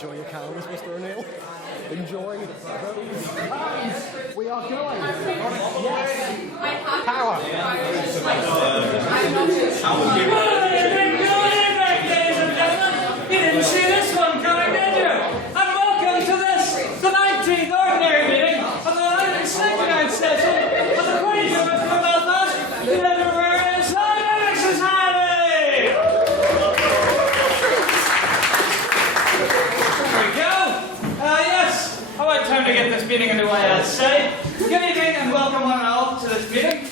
enjoy your cows, Mr. O'Neill. Enjoying the cows. We are going. Yes. Power. You didn't see this one coming, did you? And welcome to this, the 19th ordinary meeting of the 169th session of the Queen's University of Belfast Literary Scientific Society. There we go. Yes, about time to get this meeting underway, I'd say. Good evening and welcome one and all to this meeting.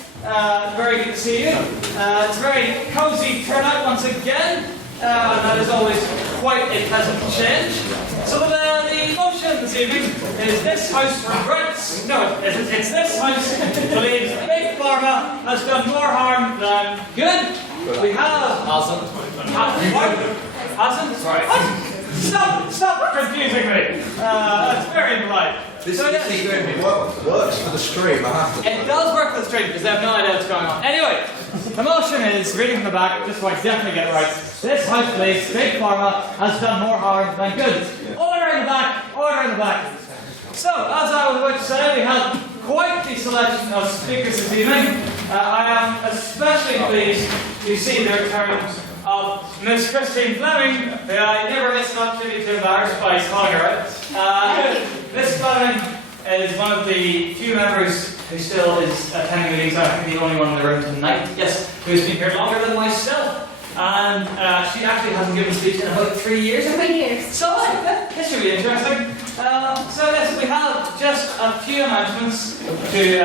Very good to see you. It's a very cosy turnout once again. That is always quite a pleasant change. So the motion this evening is this house regrets, no, it's this house believes Big Pharma has done more harm than good. We have... Hasn't? Sorry. Stop confusing me. That's very polite. This works for the stream, I have to. It does work for the stream because I have no idea what's going on. Anyway, the motion is, reading from the back, just so I definitely get it right. This house believes Big Pharma has done more harm than good. Order in the back, order in the back. So, as I was about to say, we have quite the selection of speakers this evening. I am especially pleased to see the return of Miss Christine Fleming, who I never miss an opportunity to embarrass by calling her out. Miss Fleming is one of the few members who still is attending meetings. I think the only one in the room tonight, yes, who's been here longer than myself. And she actually hasn't given a speech in about 3 years, I think. 3 years. So this should be interesting. So yes, we have just a few announcements to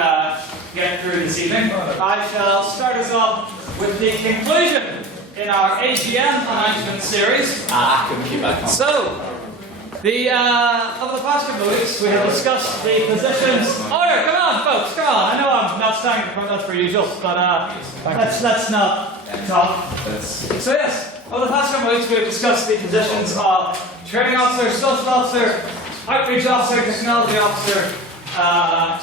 get through this evening. I shall start us off with the conclusion in our AGM announcement series. I couldn't keep that. So, over the past couple of weeks, we have discussed the positions. Order, come on, folks, come on. I know I'm not standing in front, that's per usual, but let's not talk. So yes, over the past couple of weeks, we have discussed the positions of training officer, social officer, outreach officer, technology officer,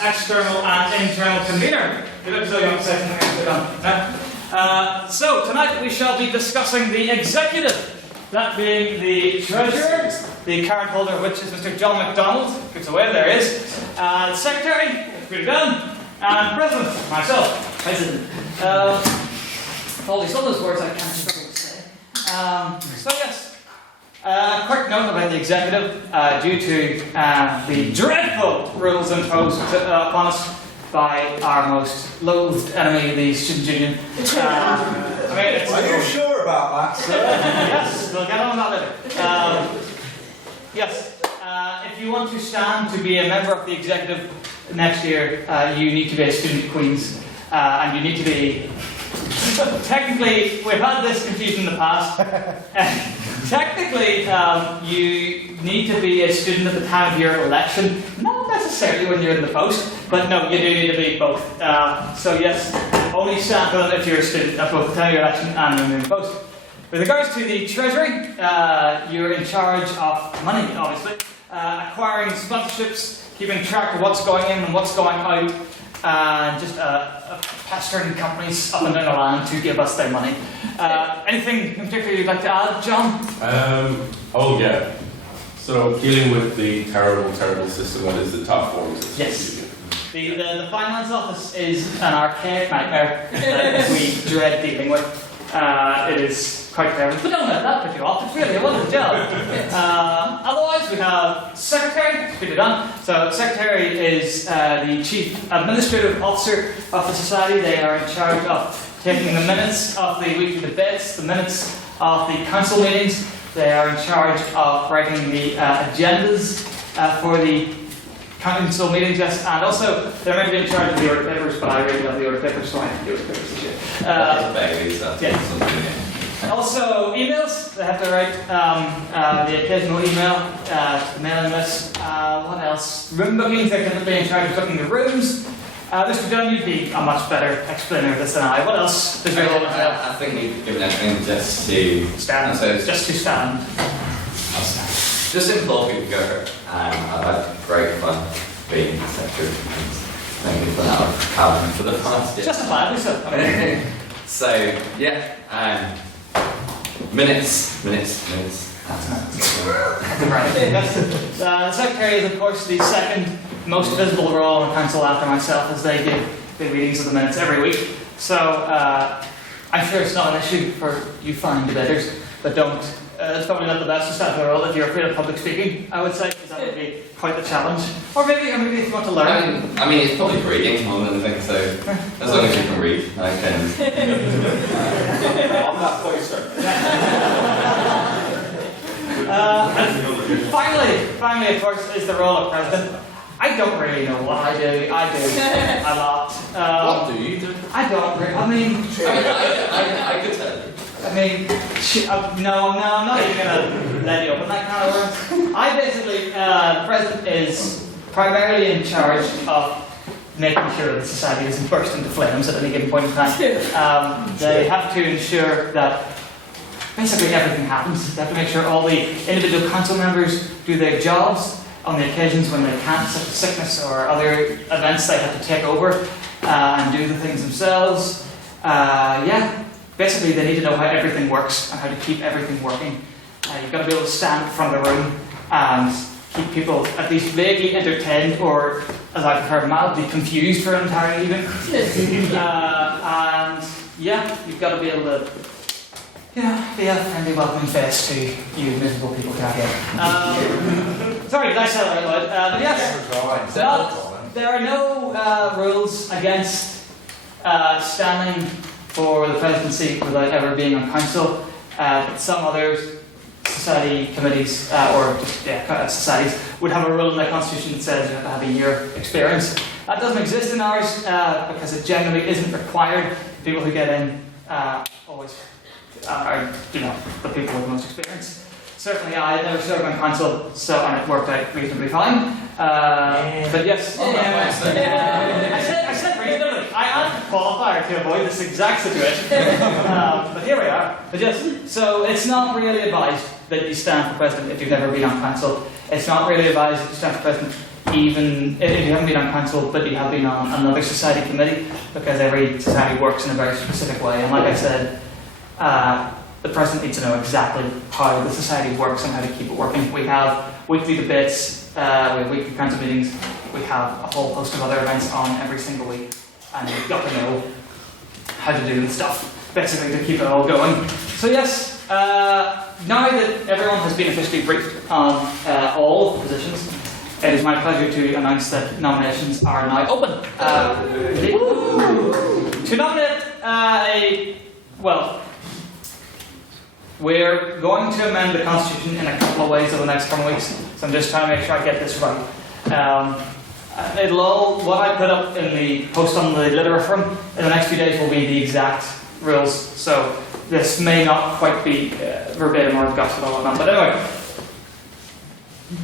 external and internal convener. You look as though you want to say something else. So tonight we shall be discussing the executive. That being the treasurer, the card holder of which is Mr. John MacDonald, who's away, there he is, secretary, pretty done, and president, myself, president. All these other words I can't struggle to say. So yes, quick note about the executive, due to the dreadful rules imposed upon us by our most loathed enemy, the student union. Are you sure about that, sir? Yes, we'll get on that later. Yes, if you want to stand to be a member of the executive next year, you need to be a student at Queen's, and you need to be... Technically, we've had this confusion in the past. Technically, you need to be a student at the time of your election, not necessarily when you're in the post, but no, you do need to be both. So yes, only stand if you're a student at both the time of your election and when you're in the post. With regards to the treasury, you're in charge of money, obviously, acquiring sponsorships, keeping track of what's going in and what's going out, and just pestering companies up and down the land to give us their money. Anything in particular you'd like to add, John? Oh yeah. So dealing with the terrible system that is the top form system. Yes. The finance office is an archaic nightmare that we dread dealing with. It is quite terrible. But don't let that put you off. It's really a wonderful job. Otherwise, we have secretary. Peter Dunn. So secretary is the chief administrative officer of the society. They are in charge of taking the minutes of the weekly debates, the minutes of the council meetings. They are in charge of writing the agendas for the council meetings, yes, and also they're meant to be in charge of the order papers, but I really love the order papers, so I have the order papers this year. Also, emails, they have to write the occasional email to the mailing list. What else? Room bookings, they're going to be in charge of booking the rooms. Mr. Dunn, you'd be a much better explainer of this than I. What else? I think you've given everything just to stand. Just to stand. I'll stand. Just implore people to go. I've had great fun being the secretary and making fun out of Calvin for the past year. Justifiably so. So, yeah, minutes. The secretary is, of course, the second most visible role in the council after myself, as they give the readings of the minutes every week. So I'm sure it's not an issue for you fine debaters, but don't. It's probably not the best to start the role if you're afraid of public speaking, I would say, because that would be quite the challenge. Or maybe if you want to learn. I mean, it's probably reading more than anything, so as long as you can read, I can. I'm that closer. Finally, of course, is the role of president. I don't really know what I do. I do a lot. What do you do? I don't really. I could tell you. I mean, no, I'm not even going to let you open that kind of worms. I basically, the president is primarily in charge of making sure that society doesn't burst into flames at any given point in time. They have to ensure that basically everything happens. They have to make sure all the individual council members do their jobs on the occasions when they can't, such as sickness or other events. They have to take over and do the things themselves. Basically, they need to know how everything works and how to keep everything working. You've got to be able to stand in front of the room and keep people at least vaguely entertained, or, as I prefer, mildly confused for an entire evening. You've got to be able to, be a friendly, welcoming face to you miserable people out here. Sorry, did I say that out loud? But yes, there are no rules against standing for the presidency without ever being on council. Some other society committees societies would have a rule in their constitution that says you have to have a year experience. That doesn't exist in ours because it generally isn't required. People who get in always are, the people with the most experience. Certainly, I never served on council, and it worked out reasonably fine. But yes, I said reasonably. I added a qualifier to avoid this exact situation. But here we are. But yes, so it's not really advised that you stand for president if you've never been on council. It's not really advised that you stand for president even if you haven't been on council, but you have been on another society committee, because every society works in a very specific way. And like I said, the president needs to know exactly how the society works and how to keep it working. We have weekly debates, we have weekly council meetings, we have a whole host of other events on every single week, and you've got to know how to do the stuff, basically, to keep it all going. So yes, now that everyone has been officially briefed on all of the positions, it is my pleasure to announce that nominations are now open. To nominate we're going to amend the Constitution in a couple of ways over the next couple of weeks, so I'm just trying to make sure I get this right. What I put up in the post on the Litter Reform in the next few days will be the exact rules, so this may not quite be verbatim or gospel or whatnot, but anyway.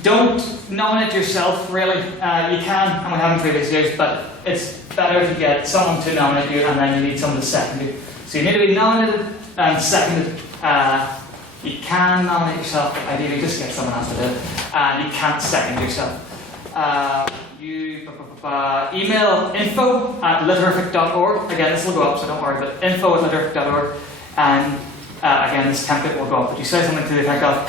Don't nominate yourself, really. You can, and we have in previous years, but it's better if you get someone to nominate you and then you need someone to second you. So you need to be nominated and seconded. You can nominate yourself, but ideally just get someone else to do it. And you can't second yourself. Email info@litterific.org. Again, this will go up, so don't worry, but info@litterific.org. And again, this template will go up. But you say something to the effect of,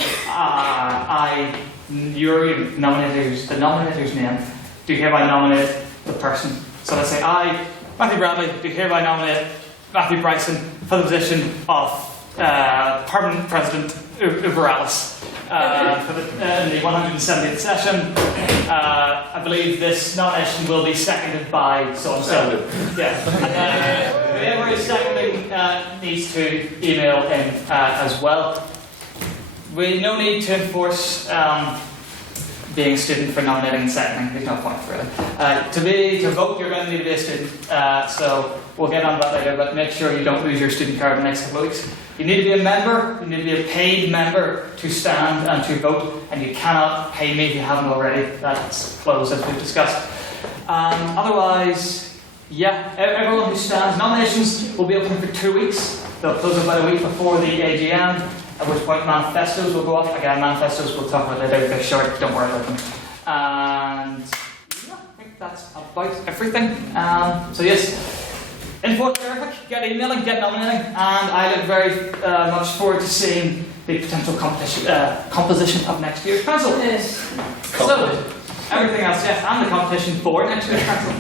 the nominator's name, do hereby nominate the person. So let's say, I, Matthew Bradley, do hereby nominate Matthew Bryson for the position of permanent president Uber Alice in the 170th session. I believe this nomination will be seconded by so-and-so. Yeah. Whoever is seconding needs to email in as well. We no need to enforce being a student for nominating and seconding. There's no point really. To vote, you're going to need to be a student. So we'll get on that later, but make sure you don't lose your student card in the next couple of weeks. You need to be a member. You need to be a paid member to stand and to vote, and you cannot pay me if you haven't already. That's closed, as we've discussed. Otherwise, everyone who stands, nominations will be open for 2 weeks. They'll close about a week before the AGM, at which point manifestos will go up. Again, manifestos we'll talk about later. They're short, don't worry about them. And I think that's about everything. So yes, info terrific, get emailing, get nominating, and I look very much forward to seeing the potential composition of next year's council. So, everything else, yes, and the competition for next year's council.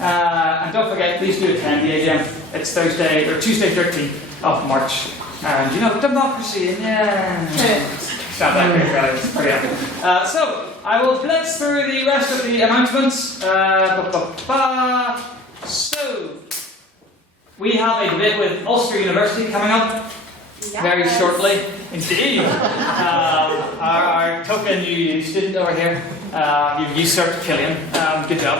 And don't forget, please do attend the AGM. It's Tuesday 13th of March. And you know, democracy, yeah. It's not that great, guys. It's pretty epic. So, I will blitz through the rest of the announcements. So, we have a debate with Ulster University coming up very shortly. Indeed. Our token UU student over here. You've usurped Killian. Good job.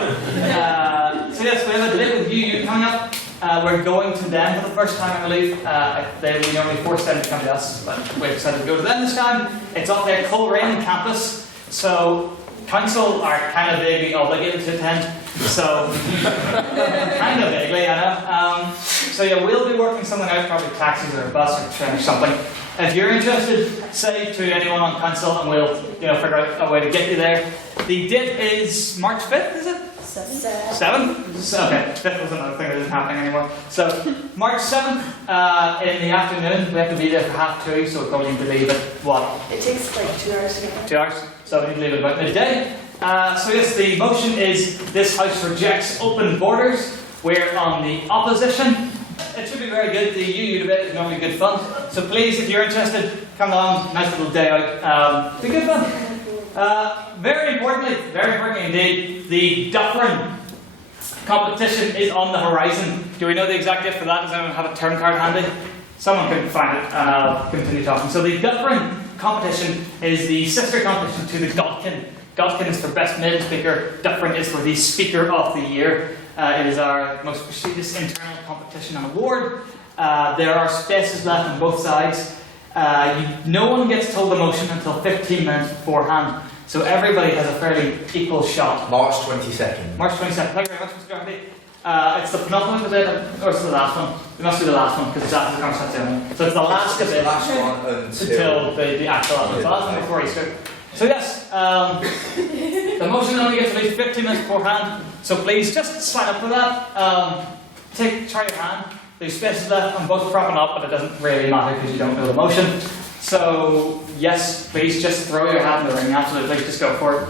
So yes, we have a debate with UU coming up. We're going to them for the first time, I believe. We normally force them to come to us, but we decided to go to them this time. It's up their Coleraine campus, so council are kind of vaguely obligated to attend. So, kind of vaguely, I know. So yeah, we'll be working something out, probably taxis or a bus or train or something. If you're interested, say to anyone on council, and we'll figure out a way to get you there. The date is March 5th, is it? 7th? Okay, 5th was another thing that isn't happening anymore. So, March 7th in the afternoon, we have to be there for 2:30, so we'll probably need to leave at what? It takes like 2 hours to get there. 2 hours, so we need to leave at about midday. So yes, the motion is this House rejects open borders. We're on the opposition. It should be very good. The UU debate is normally good fun. So please, if you're interested, come along. Nice little day out. Be good fun. Very importantly indeed, the Dufferin competition is on the horizon. Do we know the exact date for that? Does anyone have a term card handy? Someone can find it, and I'll continue talking. So the Dufferin competition is the sister competition to the Godkin. Godkin is for Best Maiden Speaker, Dufferin is for the Speaker of the Year. It is our most prestigious internal competition and award. There are spaces left on both sides. No one gets told the motion until 15 minutes beforehand, so everybody has a fairly equal shot. March 22nd. March 22nd. Thank you very much, Mr. Doherty. It's the penultimate debate, or it's the last one? It must be the last one, because it's after the conversation. So it's the last It's the debate last one until the actual one. It's the last one before Easter. So yes, the motion only gets at least 15 minutes beforehand, so please just sign up for that. Try your hand. There's spaces left and both propping up, but it doesn't really matter because you don't know the motion. So yes, please just throw your hat in the ring, absolutely, just go for it.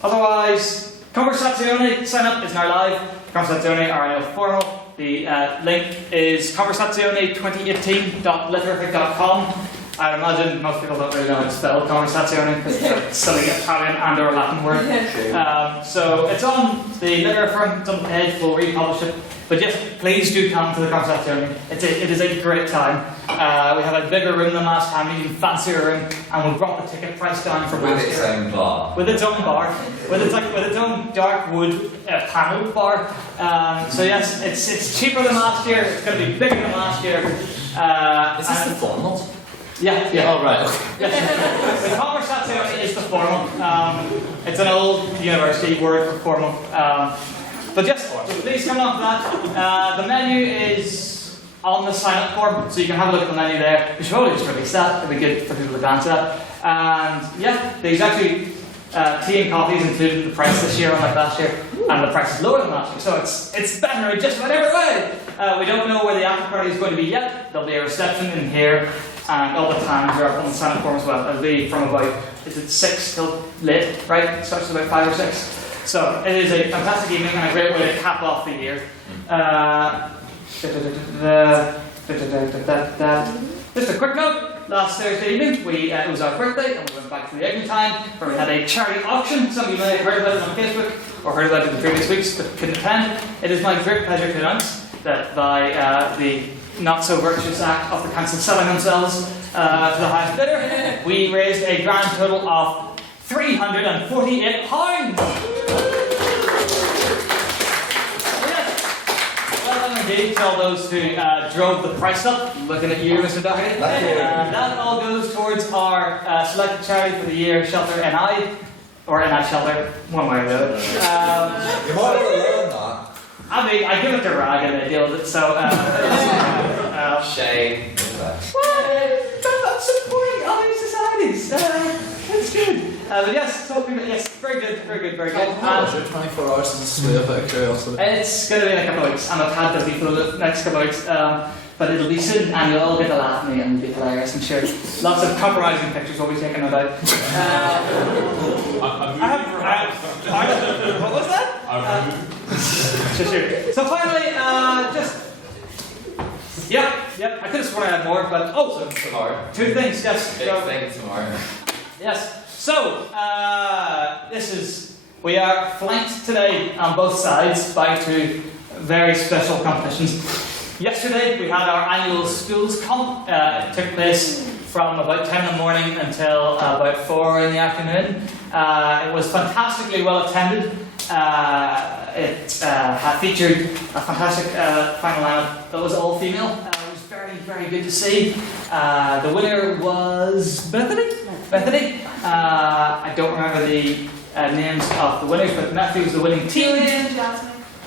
Otherwise, Conversazione sign up is now live. Conversazione are now formal. The link is conversazione2018.literature.com. I imagine most people don't really know how to spell conversazione because it's a silly Italian and or Latin word. So it's on the literary firm, it's on the page, we'll republish it. But yes, please do come to the conversazione. It is a great time. We have a bigger room than last time, an even fancier room, and we'll drop the ticket price down for With its own bar. With its own bar. With its own dark wood panelled bar. So yes, it's cheaper than last year, it's going to be bigger than last year. Is this the formal? Yeah. Oh, right. Yes. The conversazione is the formal. It's an old university word for formal. But yes, please come along for that. The menu is on the sign-up form, so you can have a look at the menu there. We should probably just release that. It'd be good for people to glance at. And yeah, there's actually tea and coffee is included in the price this year, unlike last year, and the price is lower than last year, so it's better in just about every way. We don't know where the after party is going to be yet. There'll be a reception in here. And all the times are up on the sign-up form as well. It'll be from about, is it 6 till late, right? It starts at about 5 or 6. So it is a fantastic evening and a great way to cap off the year. Just a quick note, last Thursday evening, it was our birthday and we went back to the Eglantine where we had a charity auction. Some of you may have heard about it on Facebook or heard about it in the previous weeks but couldn't attend. It is my great pleasure to announce that by the not-so-virtuous act of the council selling themselves to the highest bidder, we raised a grand total of £348. Yes. Well done indeed to all those who drove the price up. Looking at you, Mr. Doherty. That all goes towards our selected charity for the year, Shelter NI, or NI Shelter, one way or the other. You might want to learn that. I mean, I give it to Rag and they deal with it, so... Shame. Well, I'm supporting other societies. That's good. But yes, so yes, very good, very good, very good. And 24 hours is a slave out of curiosity. it's going to be in a couple of weeks. I'm a tad busy for the next couple of weeks, but it'll be soon, and you'll all get to laugh at me, and it'll be hilarious, I'm sure. Lots of compromising pictures will be taken, no doubt. What was that? Sure. So finally, Yep. I could have sworn I had more, but Tomorrow. two things. Yes. Big thing tomorrow. Yes. So we are flanked today on both sides by two very special competitions. Yesterday we had our annual schools comp. It took place from about 10 in the morning until about 4 in the afternoon. It was fantastically well attended. It had featured a fantastic final lineup that was all female. It was very, very good to see. The winner was Bethany. I don't remember the names of the winners, but Matthew was the winning team.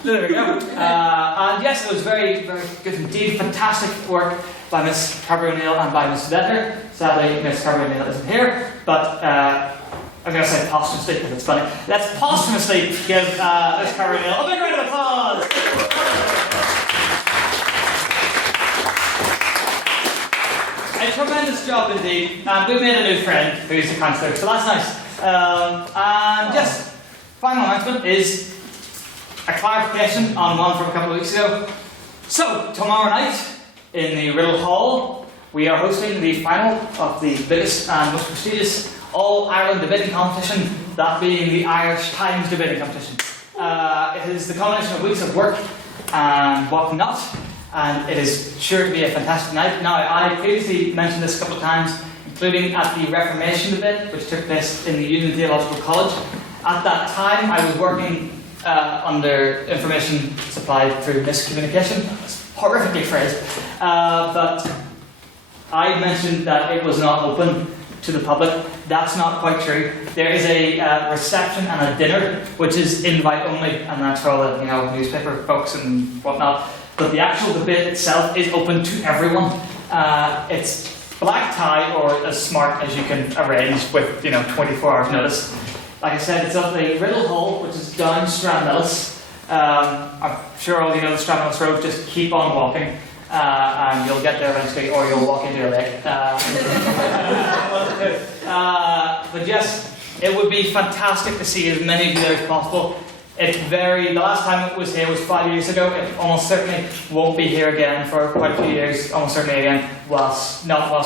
There we go. And yes, it was very, very good indeed. Fantastic work by Miss Carberry O'Neill and by Miss Vetter. Sadly, Miss Carberry O'Neill isn't here, but I'm going to say posthumously because it's funny. Let's posthumously give Miss Carberry O'Neill a big round of applause. A tremendous job indeed. And we made a new friend who's a counsellor, so that's nice. And yes, final announcement is a clarification on one from a couple of weeks ago. So, tomorrow night in the Riddle Hall, we are hosting the final of the biggest and most prestigious All-Ireland debating competition, that being the Irish Times debating competition. It is the combination of weeks of work and whatnot, and it is sure to be a fantastic night. Now, I previously mentioned this a couple of times, including at the Reformation debate, which took place in the Union Theological College. At that time, I was working under information supplied through miscommunication. That's horrifically phrased. But I mentioned that it was not open to the public. That's not quite true. There is a reception and a dinner, which is invite only, and that's for all the newspaper folks and whatnot. But the actual debate itself is open to everyone. It's black tie or as smart as you can arrange with 24 hours notice. Like I said, it's up the Riddle Hall, which is down Strandmillis. I'm sure all you know the Strandmillis Road. Just keep on walking, and you'll get there eventually, or you'll walk into a lake. But yes, it would be fantastic to see as many of you there as possible. It's the last time it was here was 5 years ago. It almost certainly won't be here again for quite a few years. Almost certainly again, whilst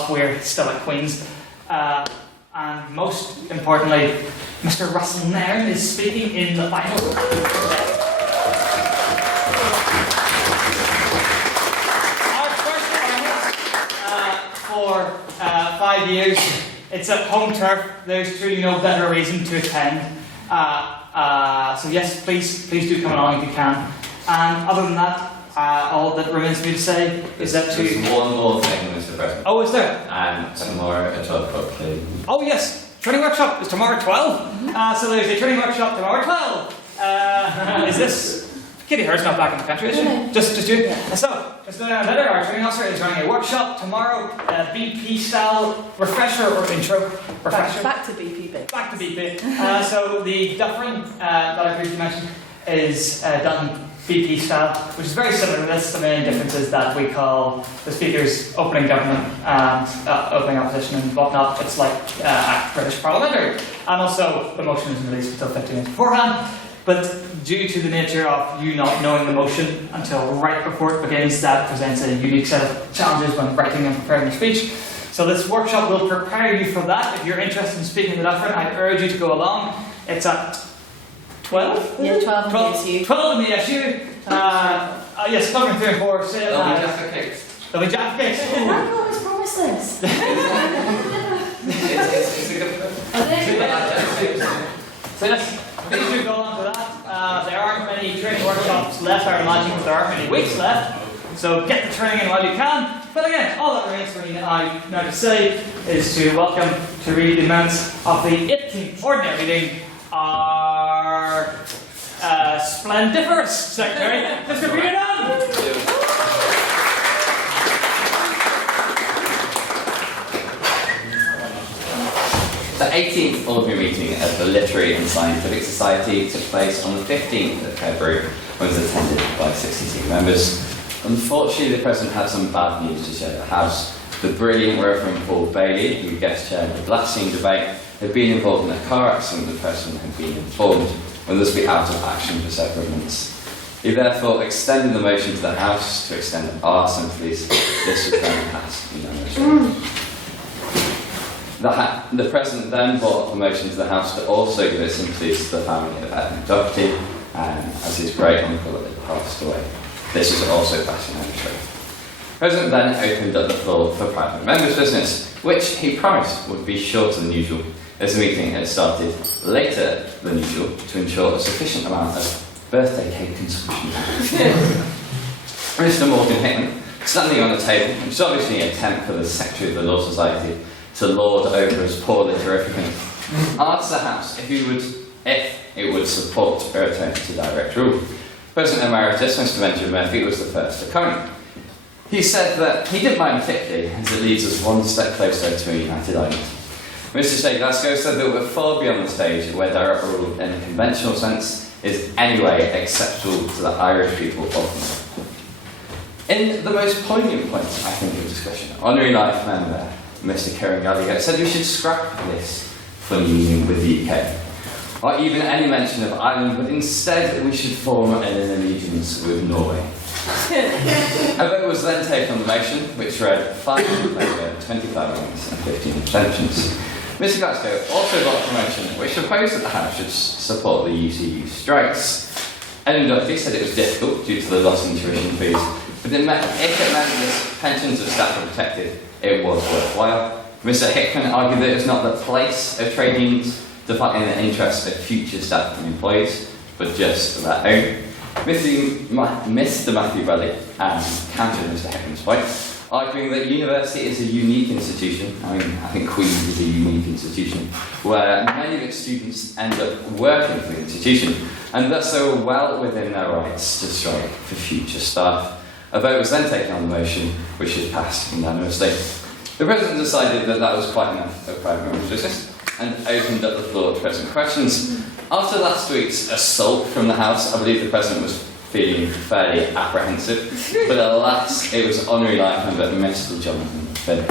we're still at Queen's. And most importantly, Mr. Russell Nairn is speaking in the final. Our first finals for 5 years. It's at home turf. There's truly no better reason to attend. So yes, please do come along if you can. And other than that, all that remains for me to say is that There's one more thing, Mr. President. Oh, is there? And tomorrow at 12 o'clock, please. Oh yes, training workshop is tomorrow at 12. So there's a training workshop tomorrow at 12. Is this... Kitty Hurt's not back in the country, is she? Just you? Yeah. So, just a letter, our training officer is running a workshop tomorrow, BP style refresher or intro. Refresher. Back to BP bit. Back to BP. So the duffering that I previously mentioned is done BP style, which is very similar to this. The main difference is that we call the speakers opening government and opening opposition and whatnot. It's like British parliamentary. And also the motion isn't released until 15 minutes beforehand. But due to the nature of you not knowing the motion until right before it begins, that presents a unique set of challenges when writing and preparing your speech. So this workshop will prepare you for that. If you're interested in speaking the different, I urge you to go along. It's at 12? Yeah, 12 in the SU. 12 in the SU. Yes, covering 3 and 4. There'll be Jaffa cakes. There'll be Jaffa cakes. I always promised this. It's a good So yes, please do go along to that. There aren't many training workshops left, I imagine, but there aren't many weeks left. So get the training in while you can. But again, all that remains for me now to say is to welcome to read the minutes of the 18th ordinary meeting our splendiferous secretary, Mr. Peter Dunn. The 18th Ordinary Meeting of the Literary and Scientific Society took place on the 15th of February and was attended by 66 members. Unfortunately, the President had some bad news to share with the House. The brilliant Reverend Paul Bailey, who guest chaired the blasting debate, had been involved in a car accident the President had been informed and thus be out of action for several months. He therefore extended the motion to the House to extend our sympathies. This was then passed unanimously. The President then brought up a motion to the House to also give its sympathies to the family of Edmund Doherty, as his great uncle had passed away. This was also passed unanimously. The President then opened up the floor for private members' business, which he promised would be shorter than usual, as the meeting had started later than usual to ensure a sufficient amount of birthday cake consumption. Mr. Morgan Hickman, standing on the table, which is obviously an attempt for the Secretary of the Law Society to lord over his poor literaficant, asked the House if it would support a return to direct rule. President Emeritus, Mr. Benjamin Murphy, was the first to comment. He said that he didn't mind particularly, as it leads us one step closer to a united Ireland. Mr. Shea Glasgow said that we're far beyond the stage where direct rule in a conventional sense is anyway acceptable to the Irish people of North. In the most poignant point, I think, of discussion, Honorary Life Member Mr. Kieran Gallagher said we should scrap this from union with the UK, or even any mention of Ireland, but instead we should form an allegiance with Norway. A vote was then taken on the motion, which read 5 in favour, 25 against and 15 abstentions. Mr. Glasgow also brought a motion which proposed that the House should support the UCU strikes. Ellen Duffy said it was difficult due to the loss in tuition fees, but if it meant that pensions of staff were protected, it was worthwhile. Mr. Hickman argued that it was not the place of trade unions to fight in the interests of future staff and employees, but just their own. Mr. Matthew Bradley countered Mr. Hickman's point, arguing that university is a unique institution. I think Queen's is a unique institution, where many of its students end up working for the institution, and thus they were well within their rights to strike for future staff. A vote was then taken on the motion, which was passed unanimously. The President decided that that was quite enough of private members' business, and opened up the floor to President questions. After last week's assault from the House, I believe the President was feeling fairly apprehensive, but alas, it was Honorary Life Member Mr. Jonathan Finn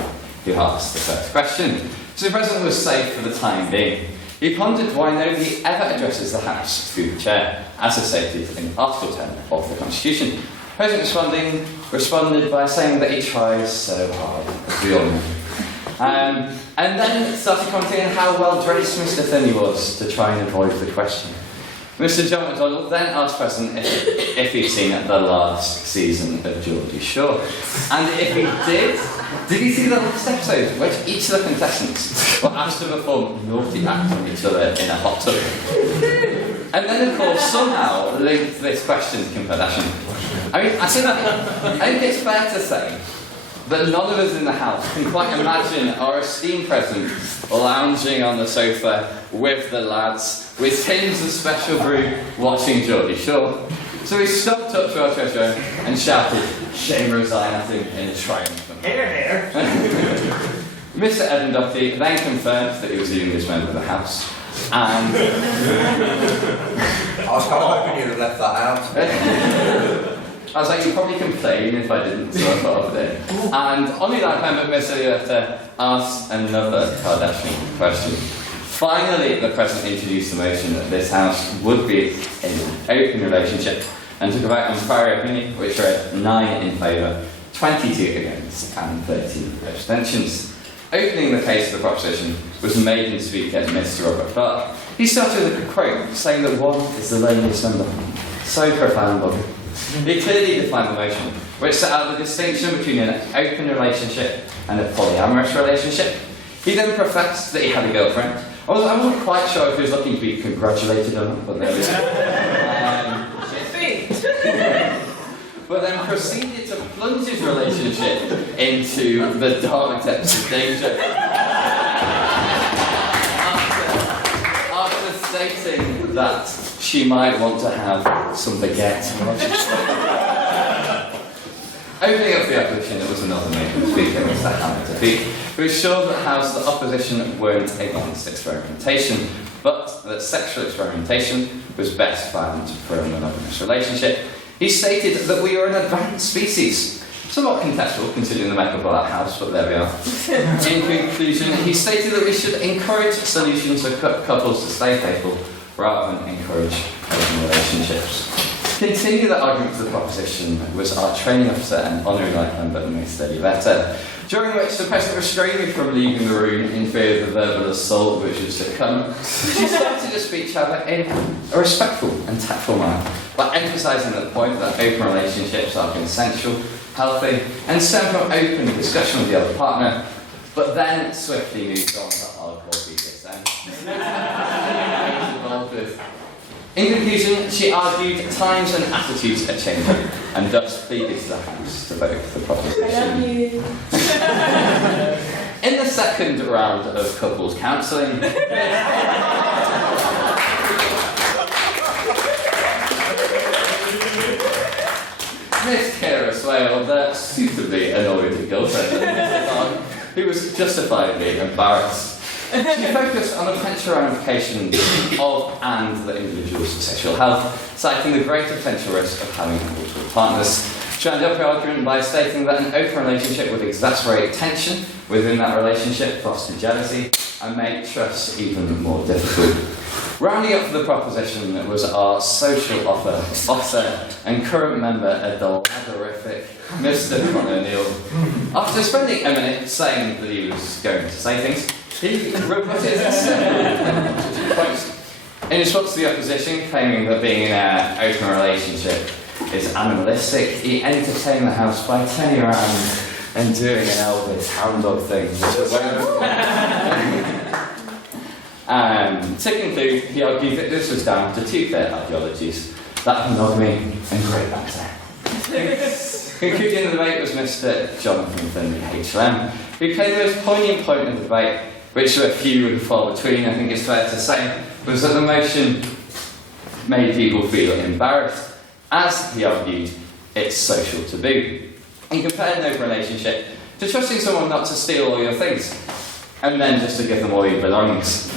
who asked the first question. So the President was safe for the time being. He pondered why nobody ever addresses the House through the chair, as is stated in Article 10 of the Constitution. The President responded by saying that he tries so hard, as we all know. And then started commenting on how well dressed Mr. Finney was to try and avoid the question. Mr. John McDonald then asked the President if he'd seen the last season of Geordie Shore. And if he did he see the last episode, which each of the contestants were asked to perform naughty acts on each other in a hot tub? And then, of course, somehow linked this question to Kim Kardashian. I think it's fair to say that none of us in the House can quite imagine our esteemed President lounging on the sofa with the lads, with tins of special brew, watching Geordie Shore. So he stopped up to our treasurer and shouted, "Shame resign," at him in triumph. Here, here. Mr. Edmund Doherty then confirmed that he was the youngest member of the House, and I was kind of hoping you'd have left that out. I was like, you'd probably complain if I didn't, so I thought of it. And only that member, Mr. Leota, asked another Kardashian question. Finally, the President introduced the motion that this House would be in an open relationship and took a vote on prior opinion, which read 9 in favour, 22 against, and 13 abstentions. Opening the case of the proposition was maiden speaker Mr. Robert Clark. He started with a quote saying that one is the loneliest member. So profound, Bobby. He clearly defined the motion, which set out the distinction between an open relationship and a polyamorous relationship. He then professed that he had a girlfriend. I wasn't quite sure if he was looking to be congratulated or not, but there we go. But then proceeded to plunge his relationship into the dark depths of danger. After stating that she might want to have some baguette. A Opening up the opposition, there was another major speaker, Mr. Hamilton, who assured the House that opposition weren't against experimentation, but that sexual experimentation was best banned for a monogamous relationship. He stated that we are an advanced species. Somewhat contextual, considering the makeup of that house, but there we are. In conclusion, he stated that we should encourage solutions for couples to stay faithful, rather than encourage open relationships. Continue the argument for the proposition was our training officer and honorary life member, Miss Lady Vetter, during which the President restrained me from leaving the room in fear of the verbal assault which was to come. She started to speak, however, in a respectful and tactful manner, by emphasising the point that open relationships are consensual, healthy, and stem from open discussion with the other partner, but then swiftly moved on to hardcore BDSM. In conclusion, she argued times and attitudes are changing, and thus pleaded to the House to vote for the proposition. In the second round of couples counselling, Miss Kara Swale, the suitably annoyed girlfriend of Mr. Don, who was justifiably embarrassed. She focused on the potential ramifications of and the individual's sexual health, citing the great potential risk of having multiple partners. She ended up her argument by stating that an open relationship would exacerbate tension within that relationship, foster jealousy, and make trust even more difficult. Rounding up the proposition was our social officer and current member of the laderific Mr. Conor Neal. After spending a minute saying that he was going to say things, he rebutted several points. In response to the opposition, claiming that being in an open relationship is animalistic, he entertained the House by turning around and doing an Elvis hound dog thing. To conclude, he argued that this was down to two clear ideologies, that monogamy and great banter. Concluding the debate was Mr. Jonathan Finley, HLM, who played the most poignant point of the debate, which were few and far between, I think it's fair to say, was that the motion made people feel embarrassed. As he argued, it's social taboo. He compared an open relationship to trusting someone not to steal all your things, and then just to give them all your belongings.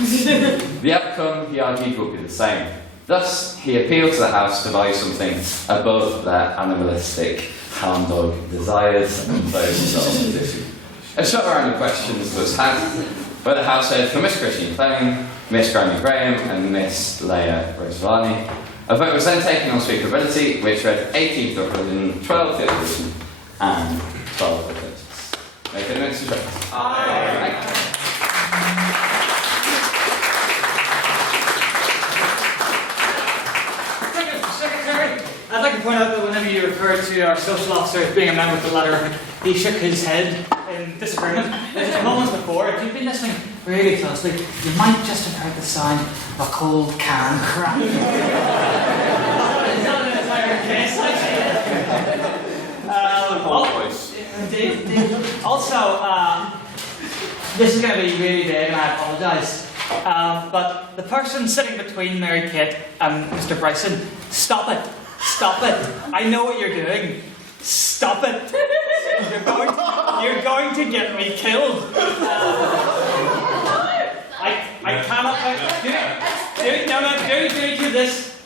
The outcome, he argued, would be the same. Thus, he appealed to the House to value something above their animalistic hound dog desires and those of opposition. A short round of questions was had, where the House heard from Miss Christine Fleming, Miss Granny Graham, and Miss Leia Rosvani. A vote was then taken on speakability, which read 18th opposition, 12th opposition, and 12 oppositions. Make it a next vote. Aye. I'd like to point out that whenever you refer to our social officer as being a member of the latter, he shook his head in disagreement. Just moments before, if you've been listening really closely, you might just have heard the sound of a cold can crack. It's not an entire case, indeed. Also, this is going to be really big, and I apologise. But the person sitting between Mary Kate and Mr. Bryson, stop it. Stop it. I know what you're doing. Stop it. You're going to get me killed. I cannot do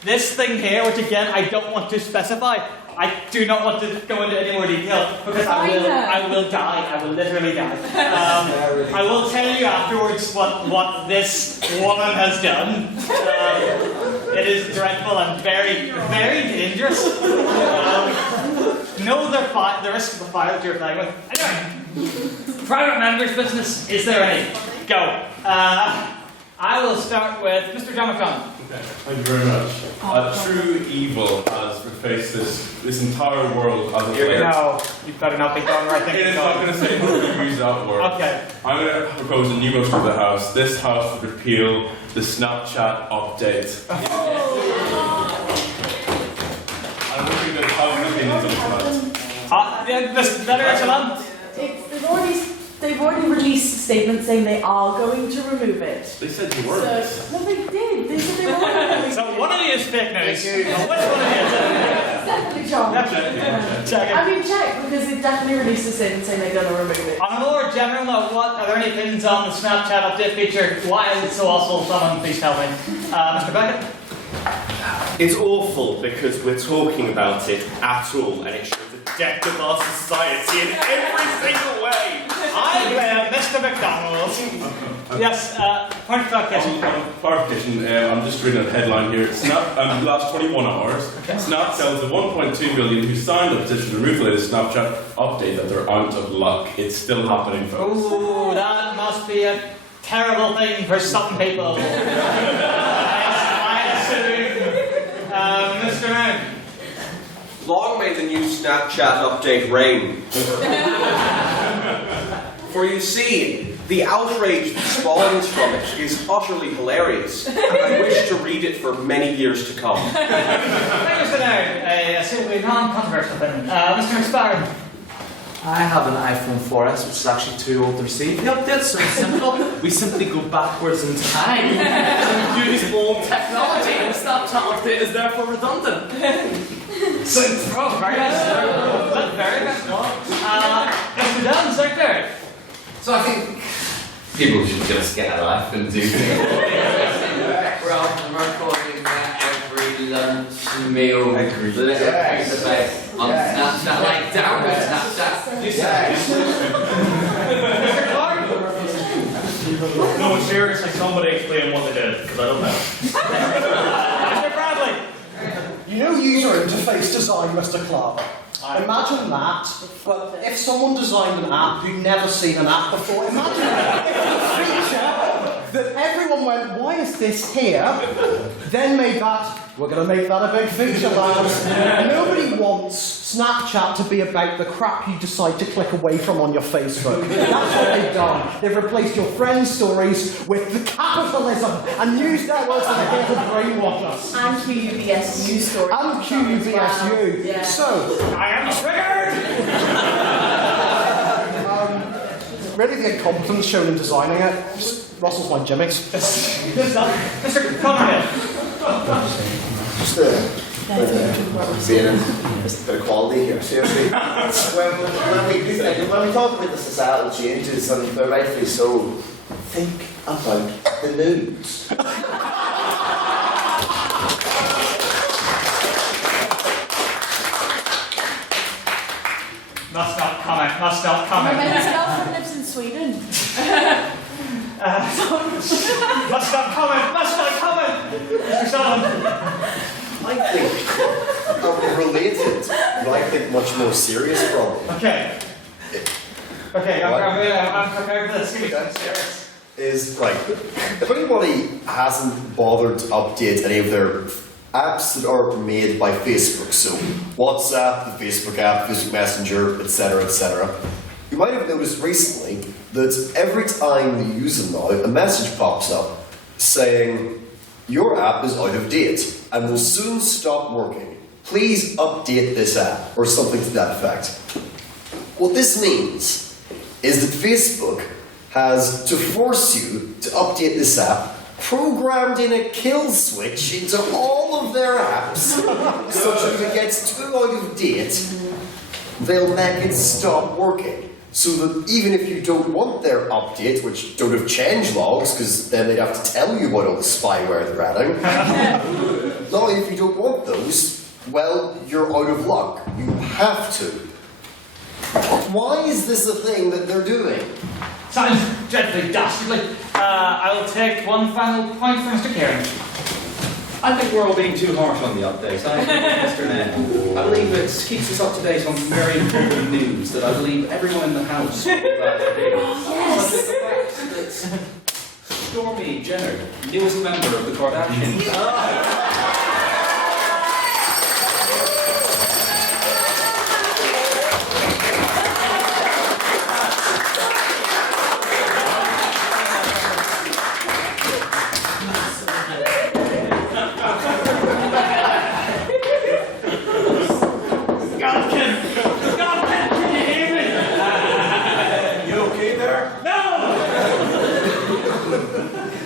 this thing here, which again I don't want to specify. I do not want to go into any more detail because I will die. I will literally die. I will tell you afterwards what this woman has done. It is dreadful and very, very dangerous. Know the risk of the fire that you're playing with. Anyway, private members' business. Is there any? Go. I will start with Mr. John McDonald. Okay, thank you very much. True evil has faced this entire world as a player. No, you better not be going right there. It is not going to say how to use that word. Okay. I'm going to propose a new motion to the House. This House would repeal the Snapchat update. I'm looking at how many opinions on tonight. They've already released a statement saying they are going to remove it. They said they weren't. No, they did. They said they were. So one of you is fake news. Which one of you is it? definitely John. Check it. I mean, check, because they've definitely released a statement saying they're going to remove it. On a more general note, are there any opinions on the Snapchat update feature? Why is it so awful? Someone please tell me. Mr. Beckett? It's awful because we're talking about it at all, and it shows the depth of our society in every single way. I blame Mr. McDonald. Yes, point of clarification. Clarification, I'm just reading a headline here. Snap, the last 21 hours, Snap tells the 1.2 million who signed the petition to remove the latest Snapchat update that they're out of luck. It's still happening, folks. Ooh, that must be a terrible thing for some people. I assume. Mr. Mann. Long may the new Snapchat update reign. For you see, the outrage that spawns from it is utterly hilarious, and I wish to read it for many years to come. Thank you, Mr. Nairn. A simply non-controversial opinion. Mr. McSparrow. I have an iPhone 4S, which is actually too old to receive the updates, so it's simple. We simply go backwards in time and use old technology, and the Snapchat update is therefore redundant. So, very nice. Very nice. Mr. Dunn, Secretary. So I think people should just get a life and do things. Well, I'm recording every lunch meal, little face-to-face on Snapchat, like download Snapchat. Mr. Clark. No, seriously, somebody explain what they did, because I don't know. Mr. Bradley. You know user interface design, Mr. Clark? Imagine that, but if someone designed an app who'd never seen an app before, imagine if the feature that everyone went, why is this here? Then made that, we're going to make that a big feature, lads. Nobody wants Snapchat to be about the crap you decide to click away from on your Facebook. That's what they've done. They've replaced your friends' stories with the capitalism and news networks that are here to brainwash us. And QUBS news stories. And QUBSU. Yeah. So, I am triggered. really the incompetence shown in designing it. Russell's my gimmicks. Mr. Conrad. Just seeing a bit of quality here, seriously. when we talk about the societal changes, and they're rightfully so, think about the nudes. Must not comment. Must not comment. My girlfriend lives in Sweden. Must not comment. Must not comment. Mr. Sullivan. I think a related, but I think much more serious problem. Okay. Okay, I'm prepared for this. Give me something serious. Is like, if anybody hasn't bothered to update any of their apps that are made by Facebook, so WhatsApp, the Facebook app, Facebook Messenger, etc., you might have noticed recently that every time you use them now, a message pops up saying, your app is out of date and will soon stop working. Please update this app, or something to that effect. What this means is that Facebook has, to force you to update this app, programmed in a kill switch into all of their apps, such that if it gets too out of date, they'll make it stop working. So that even if you don't want their update, which don't have change logs, because then they'd have to tell you about all the spyware they're adding. Now, if you don't want those, well, you're out of luck. You have to. Why is this a thing that they're doing? Sounds dreadfully dastardly. I'll take one final point for Mr. Kieran. I think we're all being too harsh on the updates. I agree with Mr. Ned. I believe it keeps us up to date on very important news that I believe everyone in the house will be glad to hear. Yes. Such as the fact that Stormy Jenner, newest member of the Kardashians.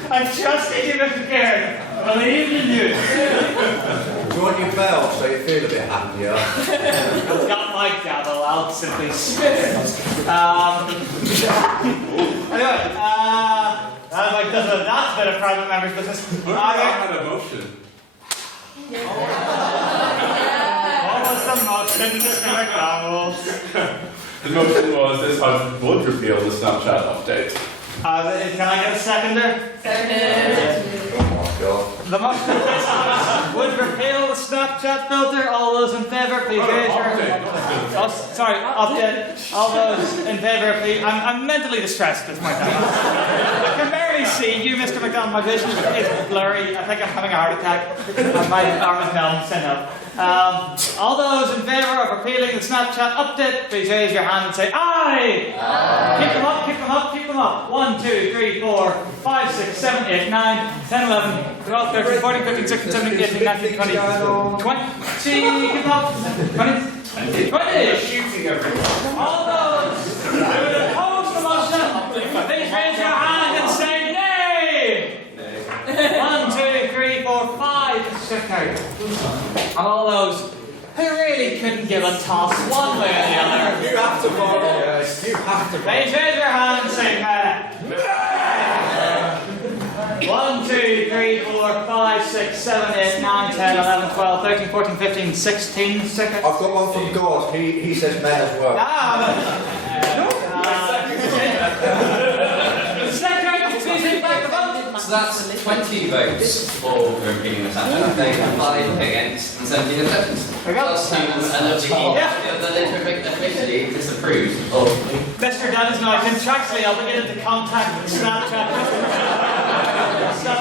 I'm trusting you, Mr. Kieran. Believe in you. You want your bell so you feel a bit happier? I've got my gavel, I'll simply anyway, that's a bit of private members' business. I had a motion. What was the motion, Mr. McDonald? The motion was this House would repeal the Snapchat update. Can I get a seconder? Oh my god. The motion of this House would repeal the Snapchat filter. All those in favour, please raise your hand. Oh, sorry, update. All those in favour, please. I'm mentally distressed at this point. I can barely see you, Mr. McDonald. My vision is blurry. I think I'm having a heart attack. My arm is numb. Stand up. All those in favour of repealing the Snapchat update, please raise your hand and say aye. Keep them up, keep them up, keep them up. 1, 2, 3, 4, 5, 6, 7, 8, 9, 10, 11, 12, 13, 14, 15, 16, 17, 18, 19, 20, 20. Keep them up. 20. 20. Shooting everyone. All those who would oppose the motion, please raise your hand and say nay. 1, 2, 3, 4, 5. Carried. And all those who really couldn't give a toss one way or the other. You have to vote, yes. You have to vote. Please raise your hand and say nay. 1, 2, 3, 4, 5, 6, 7, 8, 9, 10, 11, 12, 13, 14, 15, 16 seconds. I've got one from God. He says men as well. Secretary, please read back the vote. So that's 20 votes for repealing the Snapchat update, 5 against, and 17 abstentions. Plus, and the letter officially disapproved of. Mr. Dunn is now contractually obligated to contact Snapchat. So,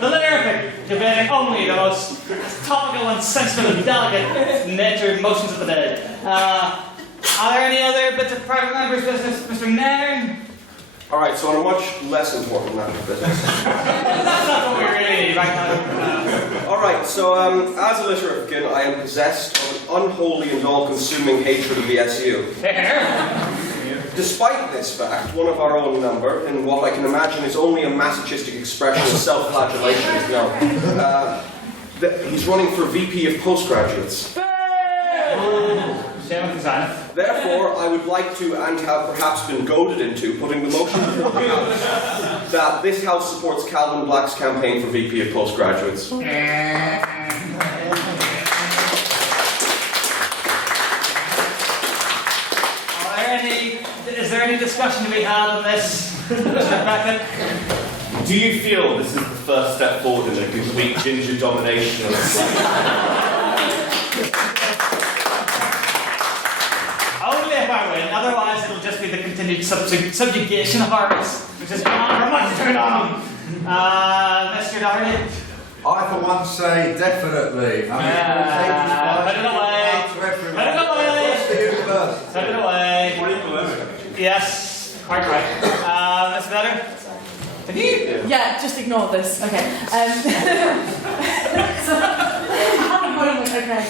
the lyric debating only the most topical and sensitive and delicate nature motions of the day. Are there any other bits of private members' business, Mr. Nairn? Alright, so on a much less important matter of business. That's not what we really need right now. Alright, so as a Literafican, I am possessed of an unholy and all-consuming hatred of the SU. Despite this fact, one of our own number, in what I can imagine is only a masochistic expression of self-flagellation, he's running for VP of Postgraduates. Therefore, I would like to, and have perhaps been goaded into, putting the motion before the House that this House supports Calvin Black's campaign for VP of Postgraduates. Is there any discussion to be had on this, Mr. Beckett? Do you feel this is the first step forward in a complete ginger domination of Only if I win, otherwise it'll just be the continued subjugation of our race, which has gone on for much too long. Mr. Doherty? I for one say definitely. Put it away. Put it away. Put it away. Yes, quite right. Mr. Better? Yeah, just ignore this. Okay. So, at the moment, okay.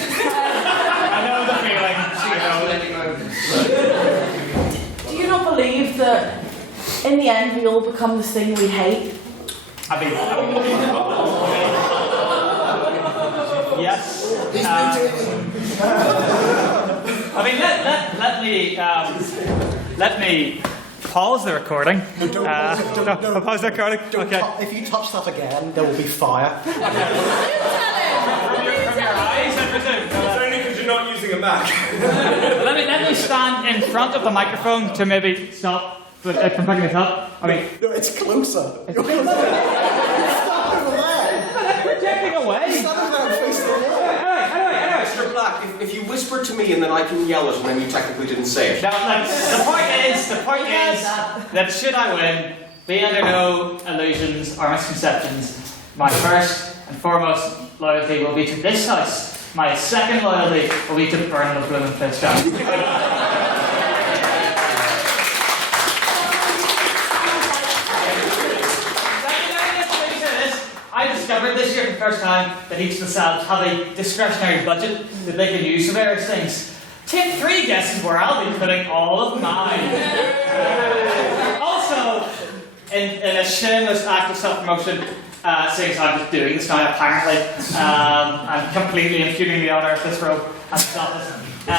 I know the feeling. Do you not believe that in the end we all become this thing we hate? I mean, yes. I mean, let me pause the recording. Don't pause the recording. Okay. If you touch that again, there will be fire. From your eyes, I presume. It's only because you're not using a Mac. Let me stand in front of the microphone to maybe stop from picking it up. I mean, No, it's closer. You're closer. Stop over there. projecting away. Stand there and face the wall. Anyway. Mr. Black, if you whisper to me and then I can yell it and then you technically didn't say it. Now, the point is that should I win, be under no illusions or misconceptions, my first and foremost loyalty will be to this house. My second loyalty will be to burn the blooming place down. I discovered this year for the first time that each of the cells have a discretionary budget that they can use for various things. Take 3 guesses where I'll be putting all of mine. Also, in a shameless act of self-promotion, seeing as I'm just doing this now, apparently. I'm completely imputing the honour of this role as self. No,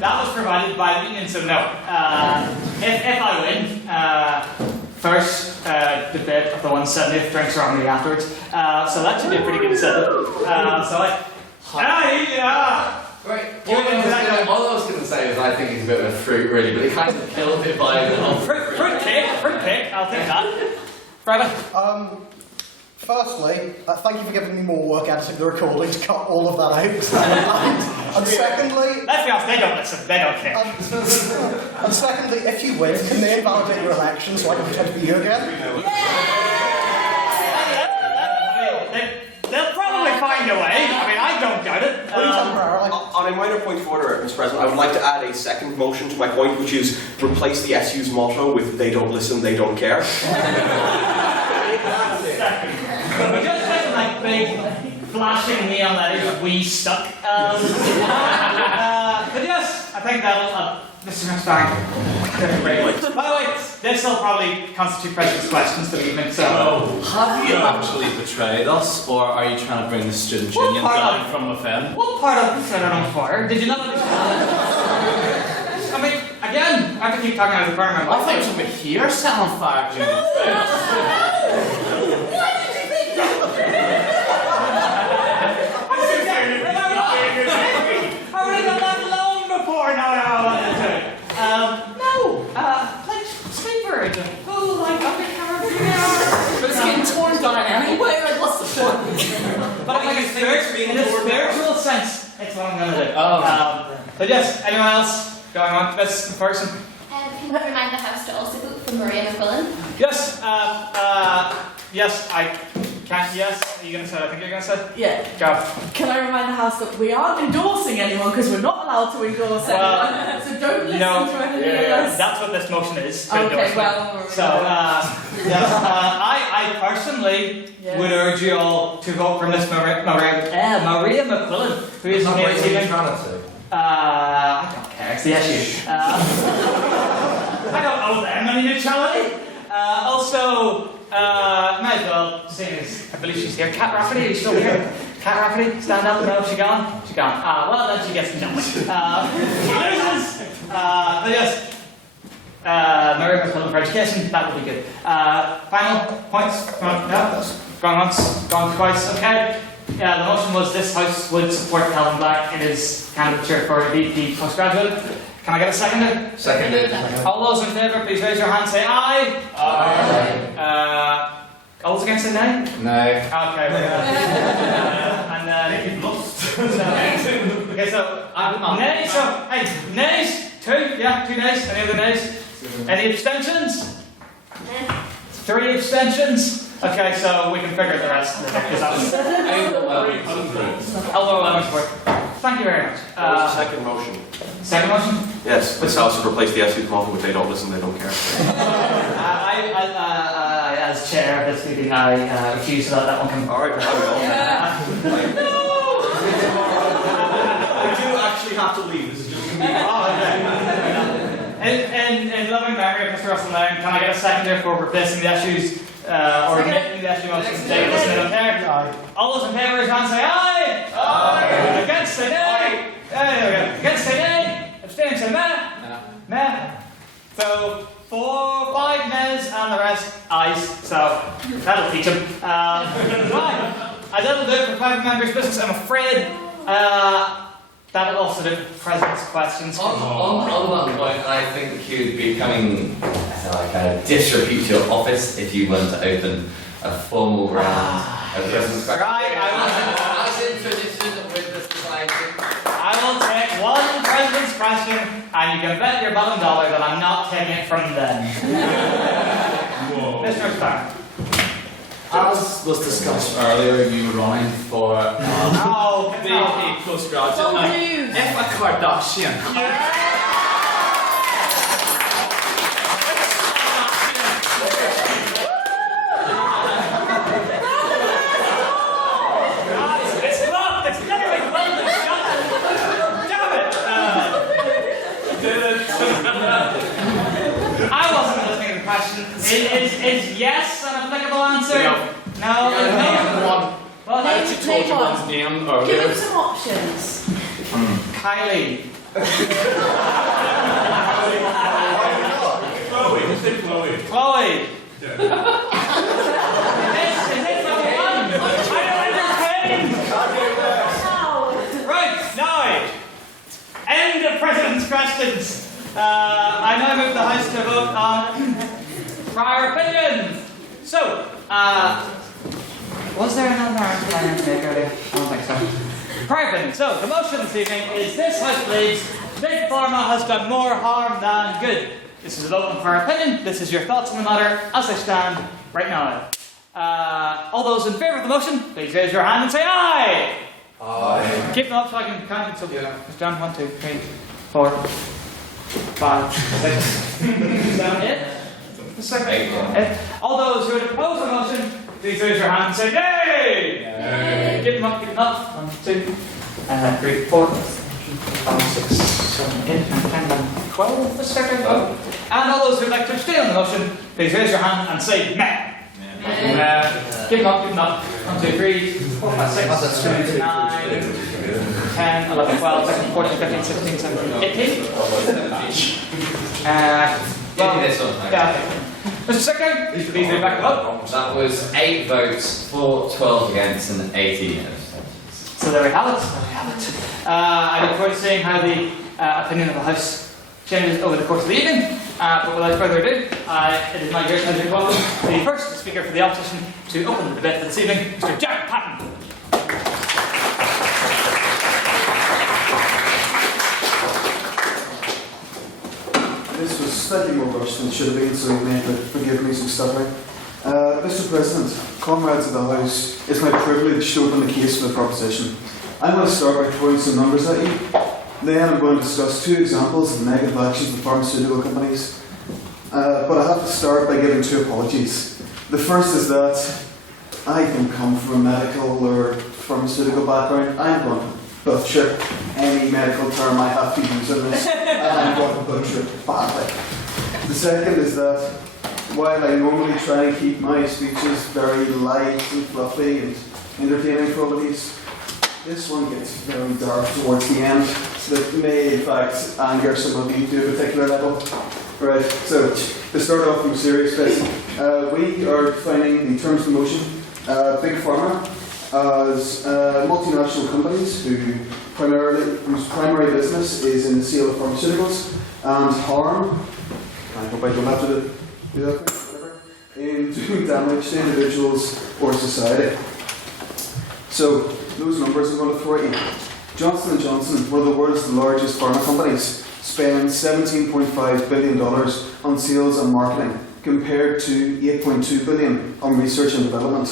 that was provided by the union, so no. If I win, first debate of the 170th drinks around me afterwards, so that should be a pretty good incentive. Right. All I was going to say is I think he's a bit of a fruit, really, but he kind of killed it by the fruit cake, I'll take that. Friday? Firstly, thank you for giving me more work editing the recording to cut all of that out. and secondly... Let's be honest, they don't listen, they don't care. And secondly, if you win, can they invalidate your election so I can pretend to be you again? They'll probably find a way. I mean, I don't doubt it. On a minor point of order, Mr. President, I would like to add a second motion to my point, which is replace the SU's motto with "They don't listen, they don't care." But just like big flashing neon letters, "We stuck." But yes, I think that'll. Mr. Mustang. By the way, this will probably constitute precious questions to the evening, so... Have you actually betrayed us, or are you trying to bring the student union down from within? What part of set it on fire? Did you not understand? I mean, again, I have to keep talking out of the corner of my mouth. I thought it was over here set on fire, Jim. I would have done that long before now I wanted to. Like sleeper. Oh, like but it's getting torn down anyway. Like, what's the point? But I think in a spiritual sense, it's what I'm going to do. But yes, anyone else going on? Miss Ferguson. Can you remind the House to also vote for Maria McQuillan? Yes. Yes, I can. Yes. Are you going to say? I think you're going to say. Yeah. Go. Can I remind the House that we aren't endorsing anyone because we're not allowed to endorse anyone, so don't listen to anything else. That's what this motion is. Okay, well. So, yes, I personally would urge you all to vote for Miss Maria McQuillan, who is here this evening. I don't care. It's the issue. I don't owe them any neutrality. Also. Might as well, seeing as I believe she's here. Cat Rafferty, are you still here? Cat Rafferty, stand up. No, she gone? She gone. Well, then she gets nothing. She loses! But yes, Maria McQuillan for education, that would be good. Final points? Gone once, gone twice, okay. The motion was this House would support Calvin Black in his candidature for VP postgraduate. Can I get a seconder? Seconded. All those in favour, please raise your hand. Say aye. Aye. All those against say nay? No. Okay. And then lost. Okay, so nays. So hey, nays. 2. Yeah, 2 nays. Any other nays? Any abstentions? 3 abstentions. Okay, so we can figure the rest. Overwhelming support. Thank you very much. That was the second motion. Second motion? Yes, this House would replace the SU's motto with "They don't listen, they don't care." As chair of this meeting, I refuse to let that one come. Alright, I will. No! I do actually have to leave. This is just me. In loving memory of Mr. Russell Lane, can I get a seconder for replacing the issues or making the issue motion? They listen, they don't care. All those in favour, raise your hand, say aye. Aye. Against, say nay. Against, say nay. Abstain, say meh. Meh. So 4, 5 nays and the rest ayes. So that'll teach them. Right. I that'll do it for private members' business. I'm afraid that'll also do it for President's questions. On that point, I think you'd be coming like a disrepute to your office if you weren't to open a formal round of President's questions. Right, as in tradition with the society. I will take one President's question, and you can bet your bottom dollar that I'm not taking it from them. Mr. Starr. As was discussed earlier, you were running for VP postgraduate. Now, if a Kardashian It's locked! It's never been welded shut! Damn it! I wasn't listening to the question Is yes an applicable answer? No. Well, I actually told you one's name Give earlier. him some options. Kylie. Chloe, who said Chloe? Chloe. Is it number one? I don't entertain. Right, now. End of President's questions. I now move the House to vote on prior opinions. So, was there another opinion to make earlier? I don't think so. Prior opinion. So, the motion this evening is this House believes Big Pharma has done more harm than good. This is a vote on prior opinion. This is your thoughts on the matter as they stand right now. All those in favour of the motion, please raise your hand and say aye. Aye. Keep them up so I can count it. So, it's down 1, 2, 3, 4, 5, 6, 7, 8. All those who would oppose the motion, please raise your hand and say nay. Nay. Keep them up, 1, 2, 3, 4, 5, 6, 7, 8, 9, 10, 11, 12. And all those who would like to abstain on the motion, please raise your hand and say nay. Keep them up, 1, 2, 3, 4, 5, 6, 7, 9, 10, 11, 12, 13, 14, 15, 16, 17, 18. Mr. Secretary, please move back the vote. That was 8 votes for, 12 against, and 18 abstentions. So there we have it. I look forward to seeing how the opinion of the House changes over the course of the evening. But without further ado, it is my great pleasure to welcome the first speaker for the opposition to open the debate this evening, Mr. Jack Patton. This was slightly more rushed than it should have been, so you may have to forgive me some stuttering. Mr. President, comrades of the House, it's my privilege to open the case for the proposition. I'm going to start by throwing some numbers at you. Then I'm going to discuss 2 examples of negative actions of pharmaceutical companies. But I have to start by giving 2 apologies. The first is that I don't come from a medical or pharmaceutical background. I'm going to butcher any medical term I have to use in this, and I'm going to butcher it badly. The second is that while I normally try and keep my speeches very light and fluffy and entertaining for everybody's, this one gets very dark towards the end, so that may in fact anger some of you to a particular level. Right, so to start off from a serious bit, we are defining the terms of the motion, Big Pharma, as multinational companies whose primary business is in the sale of pharmaceuticals and harm, I hope I don't have to do that, whatever, in doing damage to individuals or society. So, those numbers I'm going to throw at you. Johnson & Johnson, one of the world's largest pharma companies, spends $17.5 billion on sales and marketing, compared to $8.2 billion on research and development.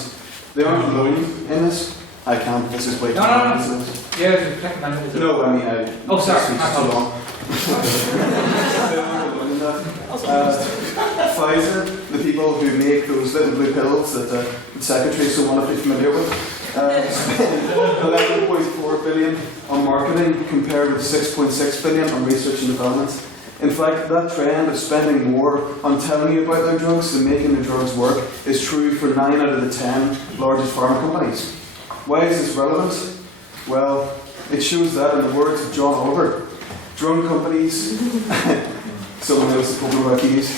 They aren't alone in this. I can't, this is way too long. No, I mean, oh, sorry. It's too long. Pfizer, the people who make those little blue pills that the secretary is so wonderfully familiar with, spend $11.4 billion on marketing compared with $6.6 billion on research and development. In fact, that trend of spending more on telling you about their drugs than making the drugs work is true for 9 out of the 10 largest pharma companies. Why is this relevant? Well, it shows that, in the words of John Oliver, drug companies, someone else is talking about these,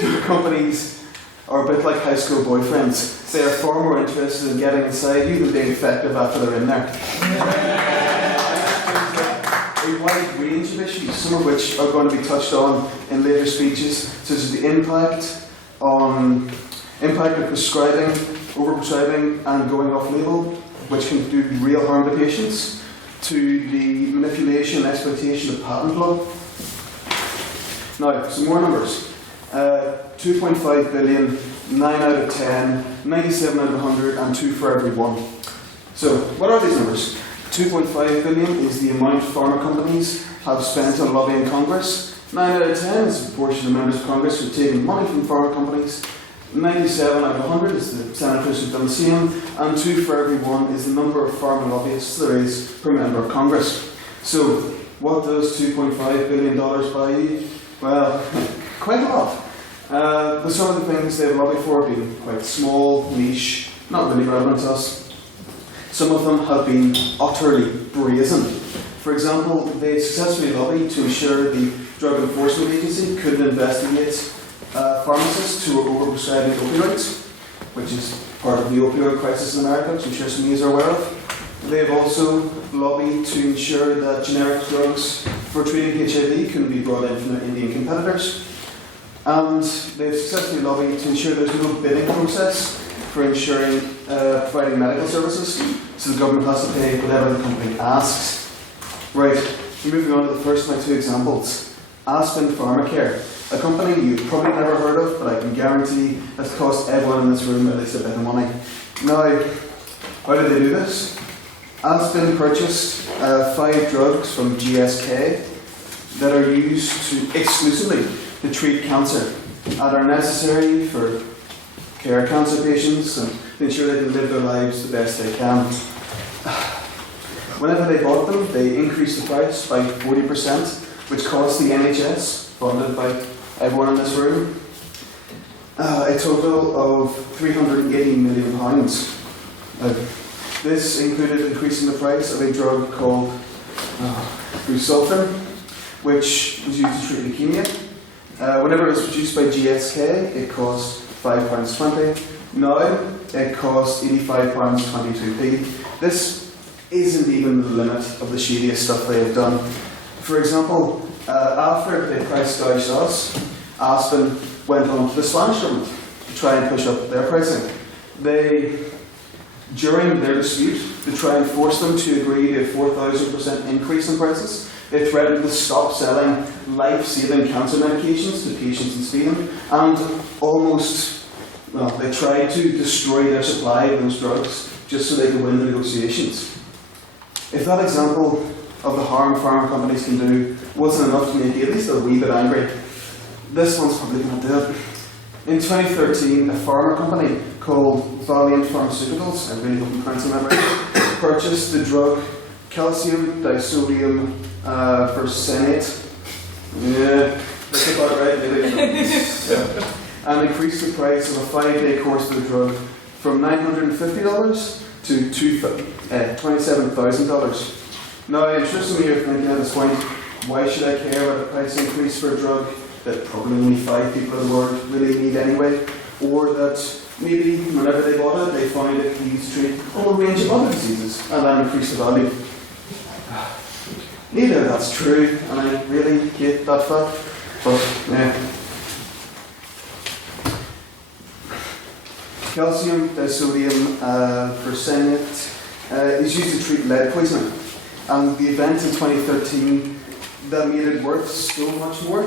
drug companies are a bit like high school boyfriends. They are far more interested in getting inside you than being effective after they're in there. A wide range of issues, some of which are going to be touched on in later speeches, such as the impact of prescribing, overprescribing and going off label, which can do real harm to patients, to the manipulation and exploitation of patent law. Now, some more numbers. 2.5 billion, 9 out of 10, 97 out of 100, and 2 for every 1. So, what are these numbers? 2.5 billion is the amount pharma companies have spent on lobbying Congress. 9 out of 10 is the proportion of members of Congress who have taken money from pharma companies. 97 out of 100 is the senators who've done the same. And 2 for every 1 is the number of pharma lobbyists there is per member of Congress. So, what does $2.5 billion buy you? Well, quite a lot. Some of the things they've lobbied for have been quite small, niche, not really relevant to us. Some of them have been utterly brazen. For example, they successfully lobbied to ensure the Drug Enforcement Agency couldn't investigate pharmacists who were overprescribing opioids, which is part of the opioid crisis in America, which I'm sure some of you are aware of. They've also lobbied to ensure that generic drugs for treating HIV couldn't be brought in from their Indian competitors. And they've successfully lobbied to ensure there's no bidding process for ensuring providing medical services, so the government has to pay whatever the company asks. Right, moving on to the first of my two examples. Aspen Pharmacare, a company you've probably never heard of, but I can guarantee has cost everyone in this room at least a bit of money. Now, how did they do this? Aspen purchased 5 drugs from GSK that are used exclusively to treat cancer and are necessary for care cancer patients and to ensure they can live their lives the best they can. Whenever they bought them, they increased the price by 40%, which cost the NHS, funded by everyone in this room, a total of £380 million. This included increasing the price of a drug called busulfan, which was used to treat leukemia. Whenever it was produced by GSK, it cost £5.20. Now it costs £85.22p. This isn't even the limit of the shadiest stuff they have done. For example, after they price gouged us, Aspen went on to the Spanish government to try and push up their pricing. During their dispute, to try and force them to agree to a 4,000% increase in prices, they threatened to stop selling life-saving cancer medications to patients in Sweden, and they tried to destroy their supply of those drugs just so they could win the negotiations. If that example of the harm pharma companies can do wasn't enough to make you at least a wee bit angry, this one's probably going to do it. In 2013, a pharma company called Valiant Pharmaceuticals, I really hope I'm pronouncing that right, purchased the drug calcium disodium percenate. Yeah, that's about right, maybe. Yeah. And increased the price of a 5-day course of the drug from $950 to $27,000. Now, I'm sure some of you are thinking at this point, why should I care about a price increase for a drug that probably only 5 people in the world really need anyway? Or that maybe whenever they bought it, they found it used to treat a whole range of other diseases and then increase the value. Neither of that's true, and I really hate that fact, but yeah. Calcium disodium percenate is used to treat lead poisoning, and the event in 2013 that made it worth so much more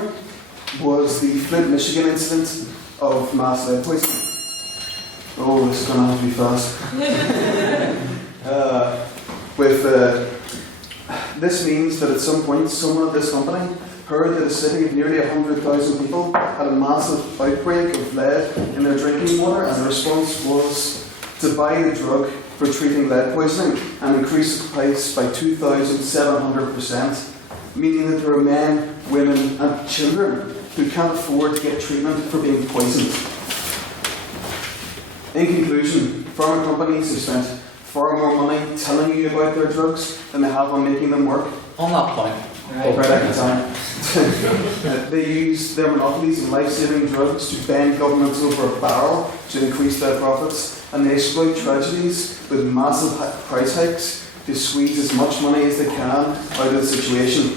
was the Flint, Michigan incident of mass lead poisoning. Oh, this is going to have to be fast. This means that at some point, someone at this company heard that a city of nearly 100,000 people had a massive outbreak of lead in their drinking water, and the response was to buy the drug for treating lead poisoning and increase the price by 2,700%, meaning that there are men, women and children who can't afford to get treatment for being poisoned. In conclusion, pharma companies have spent far more money telling you about their drugs than they have on making them work. On that point, they use their monopolies in life-saving drugs to bend governments over a barrel to increase their profits, and they exploit tragedies with massive price hikes to squeeze as much money as they can out of the situation.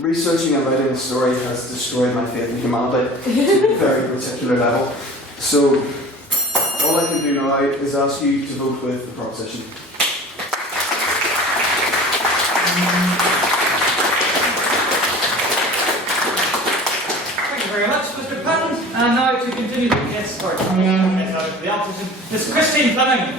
Researching and writing the story has destroyed my faith in humanity to a very particular level. So, all I can do now is ask you to vote with the proposition. Thank you very much, Mr. Patton. And now to continue the case for the opposition, Ms. Christine Fleming.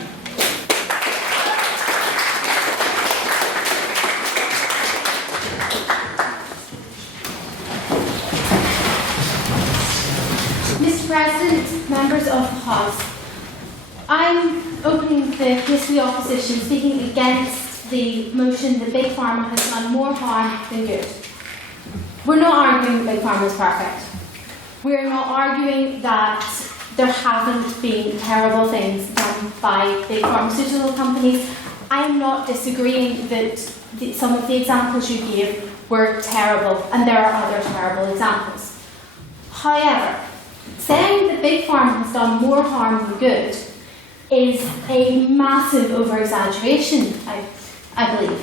Mr. President, members of the House, I'm opening the case for the opposition, speaking against the motion that Big Pharma has done more harm than good. We're not arguing that Big Pharma is perfect. We're not arguing that there haven't been terrible things done by big pharmaceutical companies. I'm not disagreeing that some of the examples you gave were terrible, and there are other terrible examples. However, saying that big pharma has done more harm than good is a massive over-exaggeration, I believe.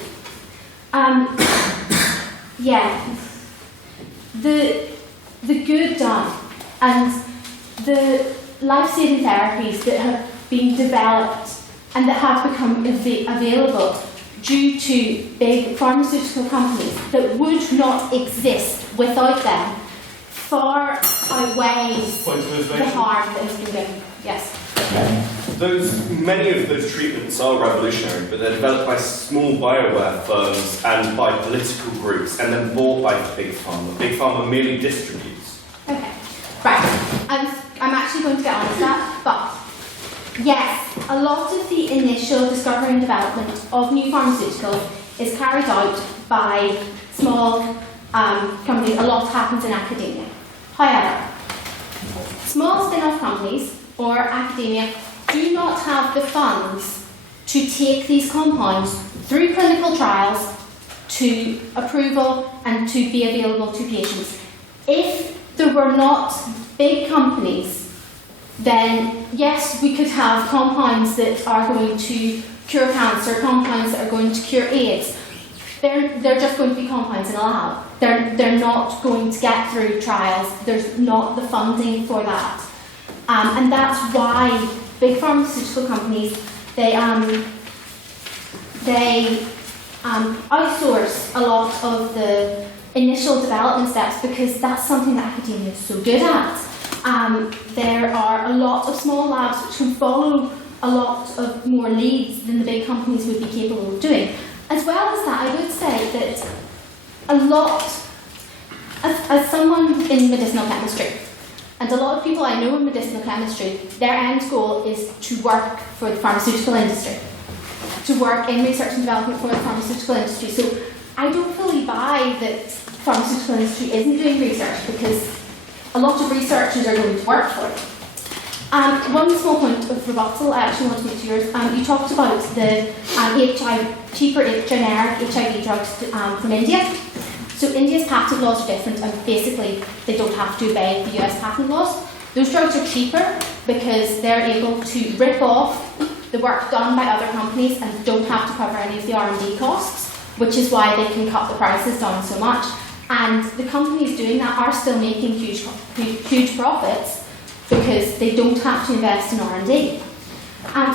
Yeah, the good done and the life-saving therapies that have been developed and that have become available due to big pharmaceutical companies that would not exist without them far outweighs the harm that has been done. Yes. Many of those treatments are revolutionary, but they're developed by small bioware firms and by political groups, and then bought by Big Pharma. Big Pharma merely distributes. Okay, right. I'm actually going to get on to that, but yes, a lot of the initial discovery and development of new pharmaceuticals is carried out by small companies. A lot happens in academia. However, small spin-off companies or academia do not have the funds to take these compounds through clinical trials to approval and to be available to patients. If there were not big companies, then yes, we could have compounds that are going to cure cancer, compounds that are going to cure AIDS. They're just going to be compounds in a lab. They're not going to get through trials. There's not the funding for that. And that's why big pharmaceutical companies, they outsource a lot of the initial development steps because that's something that academia is so good at. There are a lot of small labs which can follow a lot of more leads than the big companies would be capable of doing. As well as that, I would say that a lot, as someone in medicinal chemistry, and a lot of people I know in medicinal chemistry, their end goal is to work for the pharmaceutical industry, to work in research and development for the pharmaceutical industry. So I don't fully buy that the pharmaceutical industry isn't doing research, because a lot of researchers are going to work for it. One small point of rebuttal I actually want to make to yours. You talked about the cheaper generic HIV drugs from India. So India's patent laws are different, and basically they don't have to obey the US patent laws. Those drugs are cheaper because they're able to rip off the work done by other companies and don't have to cover any of the R&D costs, which is why they can cut the prices down so much. And the companies doing that are still making huge profits because they don't have to invest in R&D.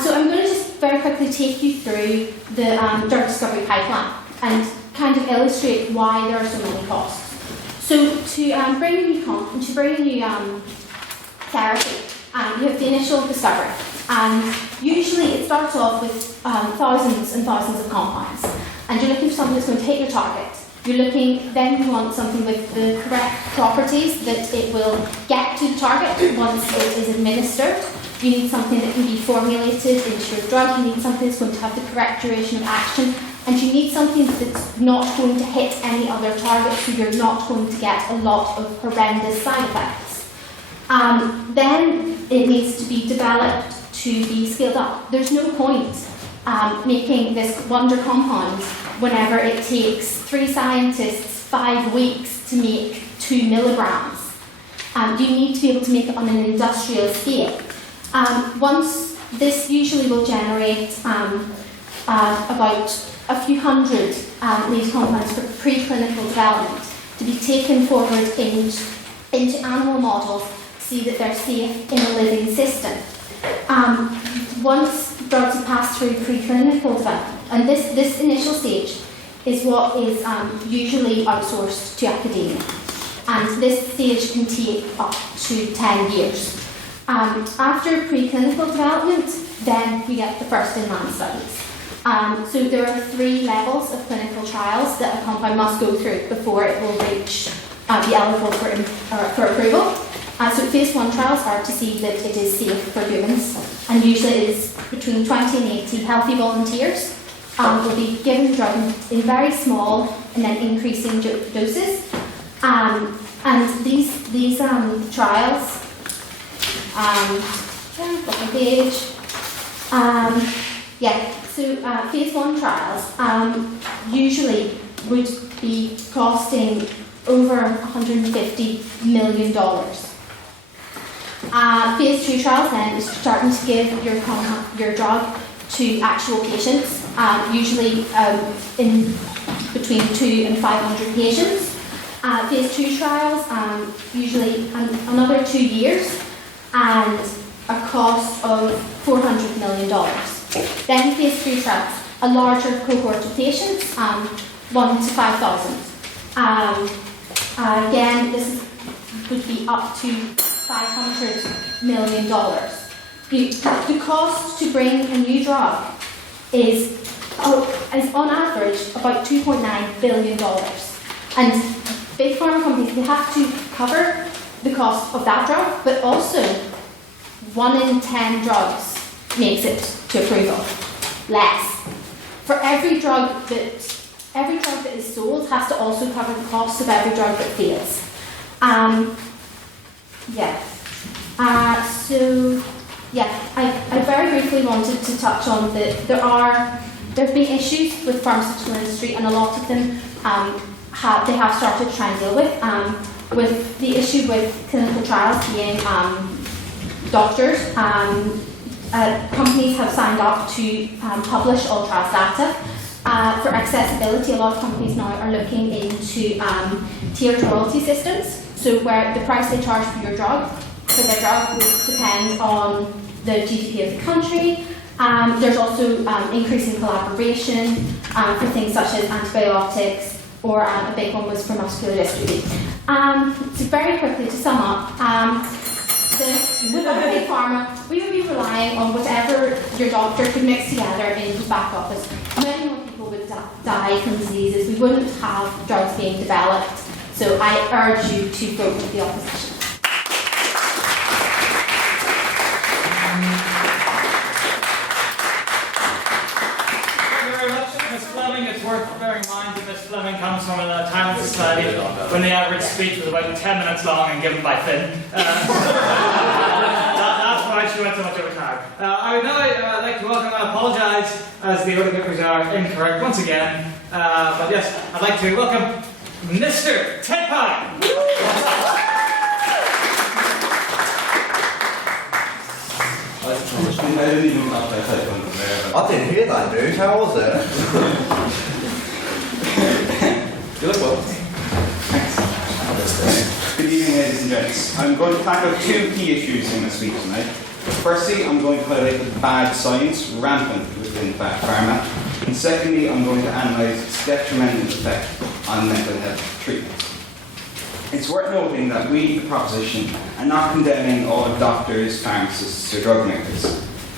So I'm going to just very quickly take you through the drug discovery pipeline and kind of illustrate why there are so many costs. So to bring a new therapy, you have the initial discovery, and usually it starts off with thousands and thousands of compounds, and you're looking for something that's going to hit your target. Then you want something with the correct properties that it will get to the target once it is administered. You need something that can be formulated into your drug. You need something that's going to have the correct duration of action. And you need something that's not going to hit any other target, so you're not going to get a lot of horrendous side effects. Then it needs to be developed to be scaled up. There's no point making this wonder compound whenever it takes 3 scientists 5 weeks to make 2 milligrams. You need to be able to make it on an industrial scale. Once this usually will generate about a few hundred lead compounds for preclinical development to be taken forward into animal models to see that they're safe in a living system. Once drugs have passed through preclinical development, and this initial stage is what is usually outsourced to academia, and this stage can take up to 10 years. After preclinical development, then we get the first in-man studies. So there are 3 levels of clinical trials that a compound must go through before it will reach be eligible for approval. So phase 1 trials are to see that it is safe for humans, and usually it is between 20 and 80 healthy volunteers will be given the drug in very small and then increasing doses. And these trials, page. So phase 1 trials usually would be costing over $150 million. Phase 2 trials then is starting to give your drug to actual patients, usually in between 200 and 500 patients. Phase 2 trials, usually another 2 years, and a cost of $400 million. Then phase 3 trials, a larger cohort of patients, 1 to 5,000. Again, this would be up to $500 million. The cost to bring a new drug is on average about $2.9 billion. And big pharma companies, they have to cover the cost of that drug, but also 1 in 10 drugs makes it to approval. Less. For every drug that is sold has to also cover the cost of every drug that fails. I very briefly wanted to touch on that there have been issues with the pharmaceutical industry, and a lot of them they have started to try and deal with the issue with clinical trials being doctors. Companies have signed up to publish all trials data. For accessibility, a lot of companies now are looking into tiered royalty systems, so where the price they charge for their drug would depend on the GDP of the country. There's also increasing collaboration for things such as antibiotics, or a big one was for muscular dystrophy. So very quickly to sum up, with our big pharma, we would be relying on whatever your doctor could mix together in his back office. Many more people would die from diseases. We wouldn't have drugs being developed. So I urge you to vote with the opposition. It's worth bearing in mind that Miss Fleming comes from a talent society when the average speech was about 10 minutes long and given by Finn. That's why she went so much over time. I would now like to welcome and apologise as the order papers are incorrect once again. But yes, I'd like to welcome Mr. Ted Pye. I didn't hear that, dude. How was it? You look well. Good evening, ladies and gents. I'm going to tackle 2 key issues in my speech tonight. Firstly, I'm going to highlight the bad science rampant within pharma. And secondly, I'm going to analyse its detrimental effect on mental health treatment. It's worth noting that we, the proposition, are not condemning all doctors, pharmacists, or drug makers.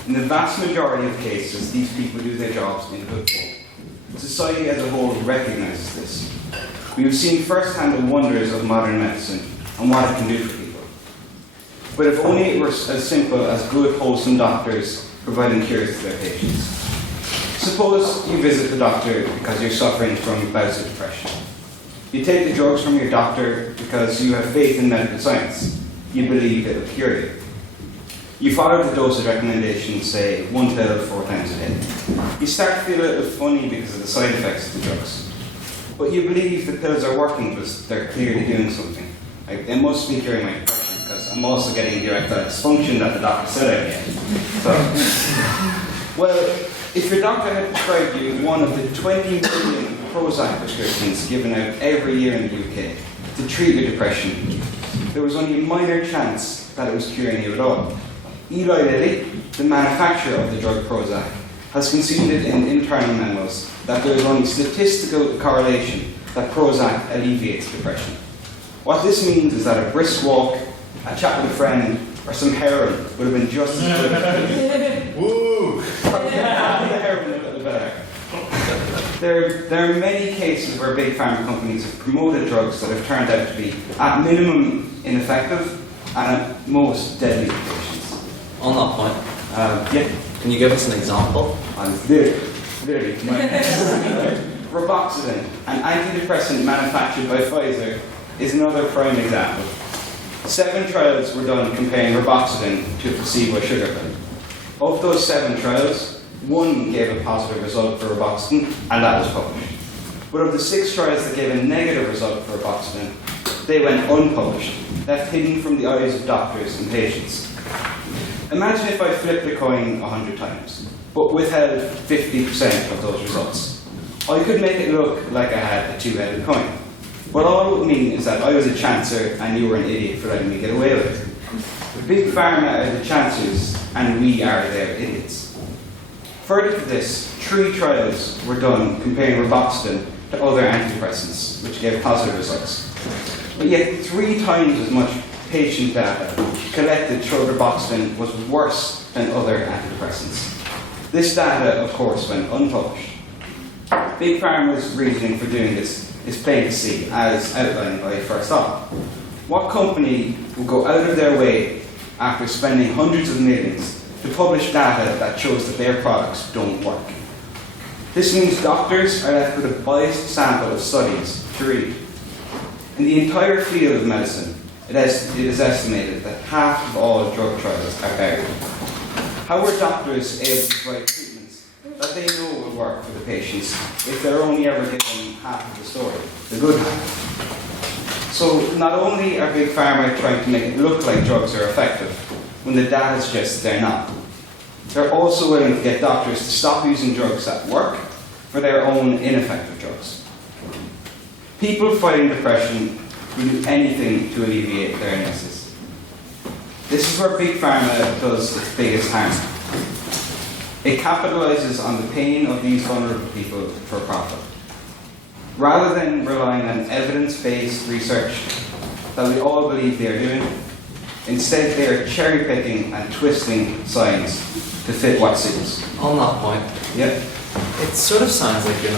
In the vast majority of cases, these people do their jobs in good faith. Society as a whole recognises this. We have seen firsthand the wonders of modern medicine and what it can do for people. But if only it were as simple as good, wholesome doctors providing cures to their patients. Suppose you visit the doctor because you're suffering from bouts of depression. You take the drugs from your doctor because you have faith in medical science. You believe it will cure you. You follow the dosage recommendations, say 1 pill 4 times a day. You start to feel a little funny because of the side effects of the drugs. But you believe the pills are working because they're clearly doing something. Like, they must be curing my depression because I'm also getting the erectile dysfunction that the doctor said I get. So, well, if your doctor had prescribed you one of the 20 million Prozac prescriptions given out every year in the UK to treat your depression, there was only a minor chance that it was curing you at all. Eli Lilly, the manufacturer of the drug Prozac, has conceded in internal memos that there is only statistical correlation that Prozac alleviates depression. What this means is that a brisk walk, a chat with a friend, or some heroin would have been just as good. Woo! The heroin a little better. There are many cases where big pharma companies have promoted drugs that have turned out to be, at minimum, ineffective and at most deadly to patients. On that point, Yeah. can you give us an example? Literally. Roboxetine, an antidepressant manufactured by Pfizer, is another prime example. 7 trials were done comparing reboxetine to a placebo sugar pill. Of those 7 trials, 1 gave a positive result for reboxetine, and that was published. But of the 6 trials that gave a negative result for reboxetine, they went unpublished, left hidden from the eyes of doctors and patients. Imagine if I flipped a coin 100 times, but withheld 50% of those results. I could make it look like I had a 2-headed coin. But all it would mean is that I was a chancer and you were an idiot for letting me get away with it. The big pharma are the chancers and we are their idiots. Further to this, 3 trials were done comparing reboxetine to other antidepressants, which gave positive results. But yet 3 times as much patient data collected showed reboxetine was worse than other antidepressants. This data, of course, went unpublished. Big Pharma's reasoning for doing this is plain to see, as outlined by First Op. What company will go out of their way after spending hundreds of millions to publish data that shows that their products don't work? This means doctors are left with a biased sample of studies to read. In the entire field of medicine, it is estimated that half of all drug trials are buried. How are doctors able to provide treatments that they know will work for the patients if they're only ever given half of the story, the good half? So not only are Big Pharma trying to make it look like drugs are effective when the data suggests they're not, they're also willing to get doctors to stop using drugs that work for their own ineffective drugs. People fighting depression will do anything to alleviate their illnesses. This is where Big Pharma does its biggest harm. It capitalizes on the pain of these vulnerable people for profit. Rather than relying on evidence-based research that we all believe they are doing, instead they are cherry-picking and twisting science to fit what suits. On that point, Yep. it sort of sounds like, you're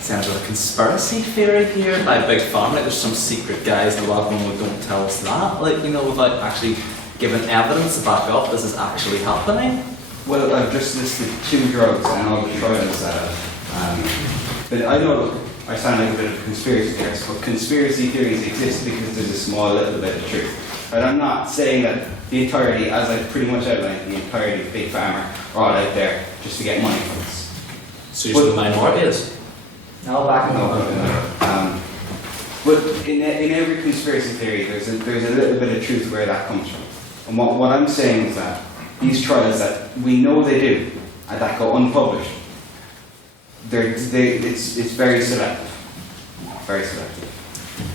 saying there's a conspiracy theory here by Big Pharma, like there's some secret guys in the lab who don't tell us that, without actually giving evidence to back up this is actually happening. Well, I've just listed 2 drugs and all the trials that but I know, look, I sound like a bit of a conspiracy theorist, but conspiracy theories exist because there's a small little bit of truth. But I'm not saying that the entirety, as I've pretty much outlined, the entirety of Big Pharma are all out there just to get money from us. So you're the minority is? No, back no. But in every conspiracy theory, there's a little bit of truth where that comes from. And what I'm saying is that these trials that we know they do and that go unpublished, it's very selective. Very selective.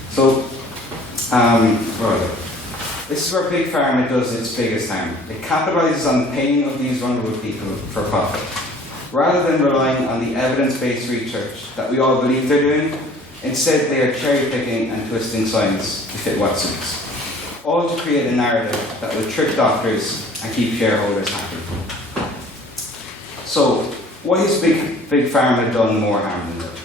So, this is where Big Pharma does its biggest harm. It capitalizes on the pain of these vulnerable people for profit. Rather than relying on the evidence-based research that we all believe they're doing, instead they are cherry-picking and twisting science to fit what suits. All to create a narrative that will trick doctors and keep shareholders happy. So, why has Big Pharma done more harm than good?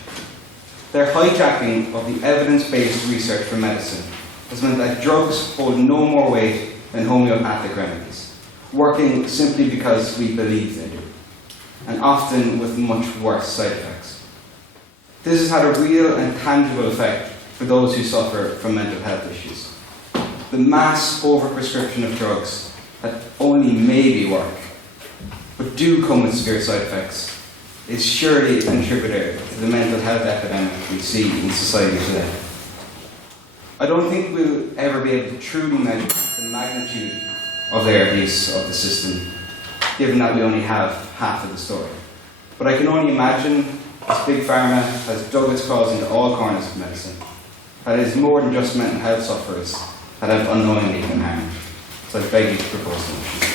Their hijacking of the evidence-based research for medicine has meant that drugs hold no more weight than homeopathic remedies, working simply because we believe they do, and often with much worse side effects. This has had a real and tangible effect for those who suffer from mental health issues. The mass overprescription of drugs that only maybe work, but do come with severe side effects, is surely a contributor to the mental health epidemic we see in society today. I don't think we'll ever be able to truly measure the magnitude of their abuse of the system, given that we only have half of the story. But I can only imagine as Big Pharma has dug its claws into all corners of medicine, that it is more than just mental health sufferers that have unknowingly been harmed. So I beg you to propose the motion.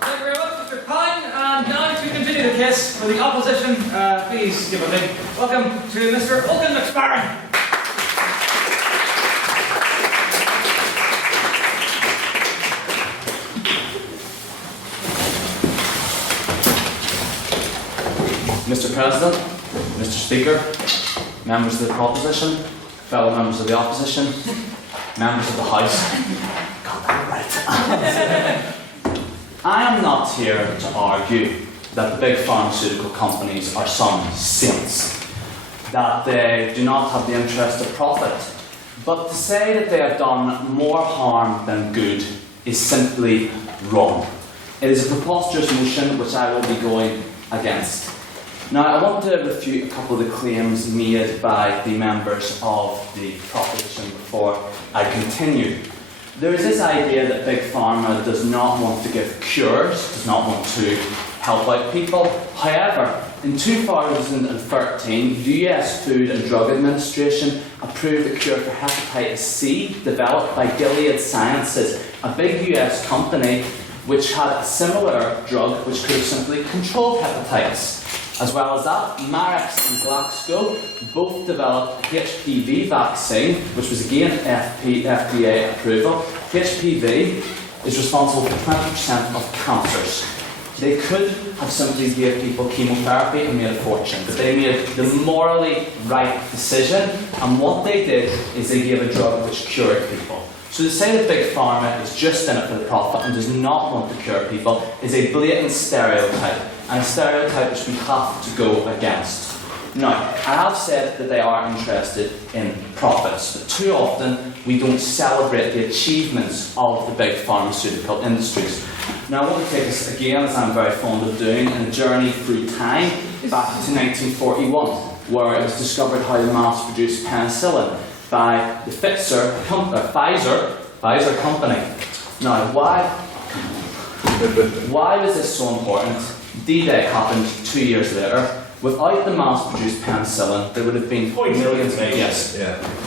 Thank you very much, Mr. Pine. And now to continue the case for the opposition, please give a big welcome to Mr. Oaken McSparran. Mr. President, Mr. Speaker, members of the proposition, fellow members of the opposition, members of the House. Got that right. I am not here to argue that the big pharmaceutical companies are some saints, that they do not have the interest of profit. But to say that they have done more harm than good is simply wrong. It is a preposterous notion which I will be going against. Now, I want to refute a couple of the claims made by the members of the proposition before I continue. There is this idea that Big Pharma does not want to give cures, does not want to help out people. However, in 2013, the US Food and Drug Administration approved a cure for hepatitis C developed by Gilead Sciences, a big US company which had a similar drug which could have simply controlled hepatitis. As well as that, Marex and Glaxo both developed a HPV vaccine, which was again FDA approval. HPV is responsible for 20% of cancers. They could have simply gave people chemotherapy and made a fortune, but they made the morally right decision, and what they did is they gave a drug which cured people. So to say that Big Pharma is just in it for the profit and does not want to cure people is a blatant stereotype, and a stereotype which we have to go against. Now, I have said that they are interested in profits, but too often we don't celebrate the achievements of the big pharmaceutical industries. Now, I want to take us again, as I'm very fond of doing, in a journey through time back to 1941, where it was discovered how to mass-produce penicillin by the Pfizer company. Now, why was this so important? D-Day happened 2 years later. Without the mass-produced penicillin, there would have been millions of yes.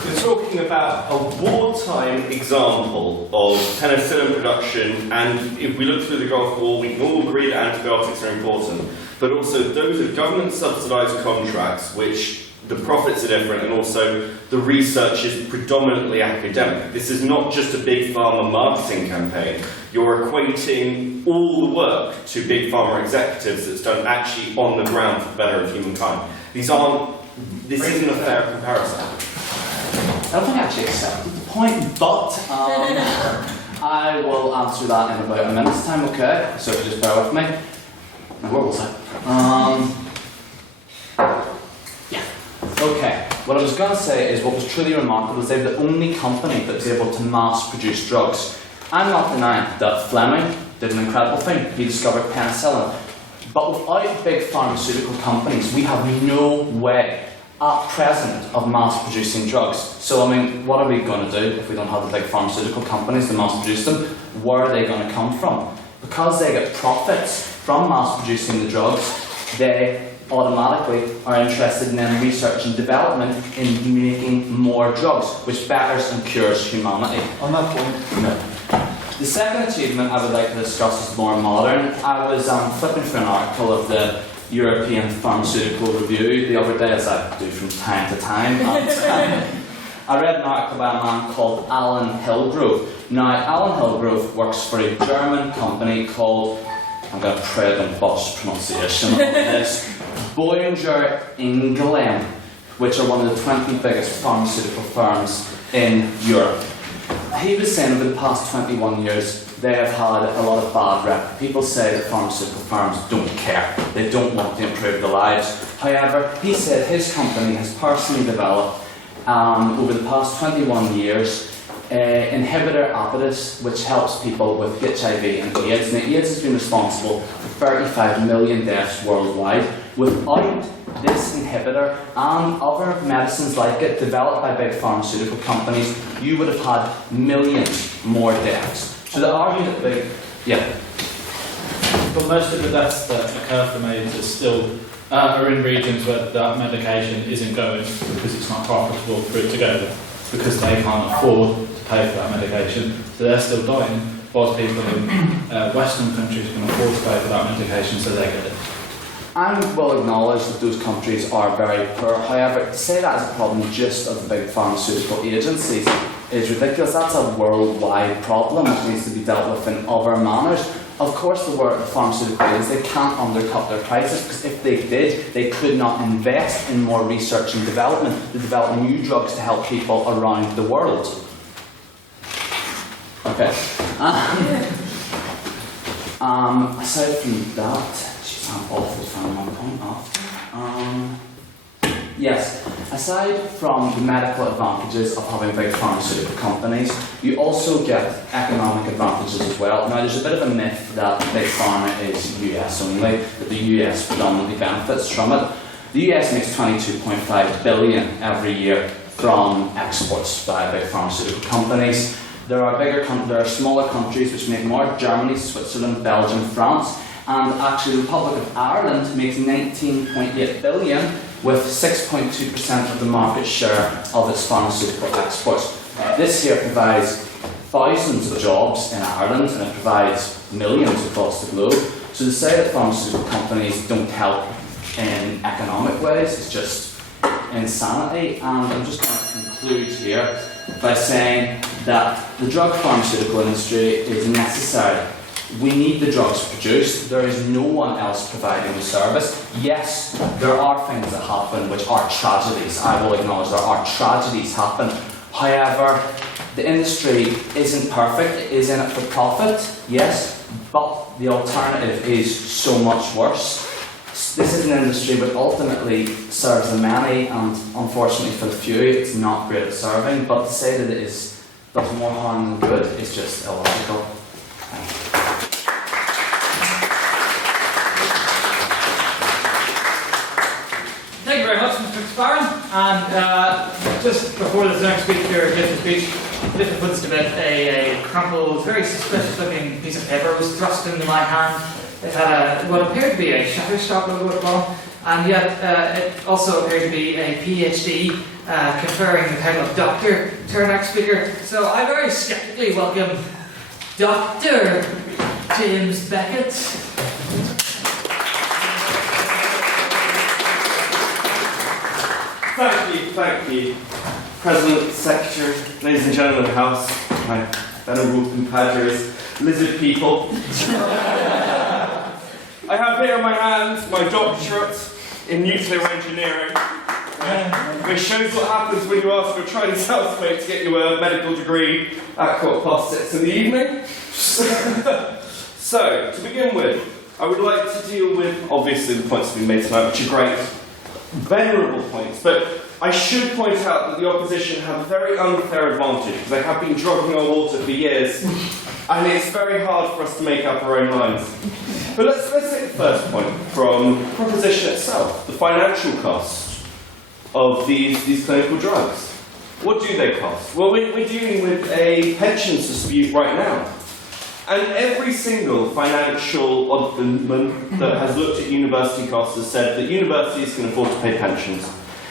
We're talking about a wartime example of penicillin production, and if we look through the Gulf War, we can all agree that antibiotics are important, but also those are government-subsidised contracts, which the profits are different, and also the research is predominantly academic. This is not just a big pharma marketing campaign. You're equating all the work to big pharma executives that's done actually on the ground for the better of humankind. This isn't a fair comparison. I don't think I actually accepted the point, but I will answer that in about a minute's time, okay? So just bear with me. Now, where was I? Okay, what I was going to say is what was truly remarkable is they were the only company that was able to mass produce drugs. I'm not denying that Fleming did an incredible thing. He discovered penicillin. But without big pharmaceutical companies, we have no way at present of mass producing drugs. So, I mean, what are we going to do if we don't have the big pharmaceutical companies to mass produce them? Where are they going to come from? Because they get profits from mass producing the drugs, they automatically are interested in then research and development in making more drugs, which betters and cures humanity. On that point, no. The second achievement I would like to discuss is more modern. I was flipping through an article of the European Pharmaceutical Review the other day, as I do from time to time, and I read an article by a man called Alan Hillgrove. Now, Alan Hillgrove works for a German company called, I'm going to pray the botched pronunciation of this, Boehringer Ingelheim, which are one of the 20 biggest pharmaceutical firms in Europe. He was saying over the past 21 years they have had a lot of bad rep. People say that pharmaceutical firms don't care. They don't want to improve their lives. However, he said his company has personally developed, over the past 21 years, inhibitor apparatus which helps people with HIV and AIDS. Now, AIDS has been responsible for 35 million deaths worldwide. Without this inhibitor and other medicines like it developed by big pharmaceutical companies, you would have had millions more deaths. So the argument that But most of the deaths that occur from AIDS are in regions where that medication isn't going because it's not profitable for it to go there, because they can't afford to pay for that medication, so they're still dying, whilst people in Western countries can afford to pay for that medication, so they get it. I will acknowledge that those countries are very poor. However, to say that is a problem just of the big pharmaceutical agencies is ridiculous. That's a worldwide problem which needs to be dealt with in other manners. Of course, the pharmaceutical agencies, they can't undercut their prices, because if they did, they could not invest in more research and development to develop new drugs to help people around the world. Okay. Aside from that, all Yes. Aside from the medical advantages of having big pharmaceutical companies, you also get economic advantages as well. Now, there's a bit of a myth that big pharma is US only, that the US predominantly benefits from it. The US makes $22.5 billion every year from exports by big pharmaceutical companies. There are smaller countries which make more: Germany, Switzerland, Belgium, France, and actually the Republic of Ireland makes $19.8 billion with 6.2% of the market share of its pharmaceutical exports. This here provides thousands of jobs in Ireland, and it provides millions across the globe. So to say that pharmaceutical companies don't help in economic ways is just insanity. And I'm just going to conclude here by saying that the drug pharmaceutical industry is necessary. We need the drugs produced. There is no one else providing the service. Yes, there are things that happen which are tragedies. I will acknowledge there are tragedies happen. However, the industry isn't perfect. It is in it for profit, yes, but the alternative is so much worse. This is an industry which ultimately serves the many, and unfortunately for the few, it's not great at serving. But to say that it does more harm than good is just illogical. Thank you very much, Mr. McSparren. And just before this next speaker gives his speech, Little puts to bed a crumpled, very suspicious-looking piece of paper was thrust into my hand. It had what appeared to be a Shutterstock logo at the bottom, and yet it also appeared to be a PhD conferring the title of Doctor to our next speaker. So I very skeptically welcome Dr. James Beckett. Thank you, President, Secretary, ladies and gentlemen of the House, my venerable compadres, lizard people. I have here in my hand my doctorate in nuclear engineering, which shows what happens when you ask your Chinese housemate to get you a medical degree at 6:15 in the evening. So, to begin with, I would like to deal with, obviously, the points that have been made tonight, which are great, venerable points, but I should point out that the opposition have a very unfair advantage because they have been drugging our water for years, and it's very hard for us to make up our own minds. But let's take the first point from the proposition itself, the financial cost of these clinical drugs. What do they cost? Well, we're dealing with a pensions dispute right now. And every single financial ombudsman that has looked at university costs has said that universities can afford to pay pensions.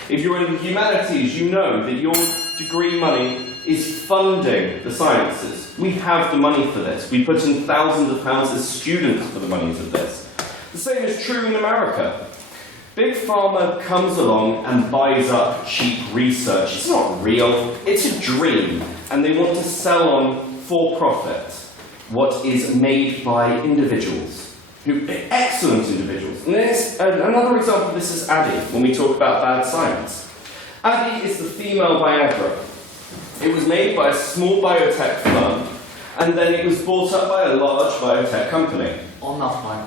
If you're in the humanities, you know that your degree money is funding the sciences. We have the money for this. We put in thousands of pounds as students for the monies of this. The same is true in America. Big Pharma comes along and buys up cheap research. It's not real, it's a dream. And they want to sell on for profit what is made by individuals, excellent individuals. And another example of this is Addy, when we talk about bad science. Addy is the female Viagra. It was made by a small biotech firm, and then it was bought up by a large biotech company. On that point,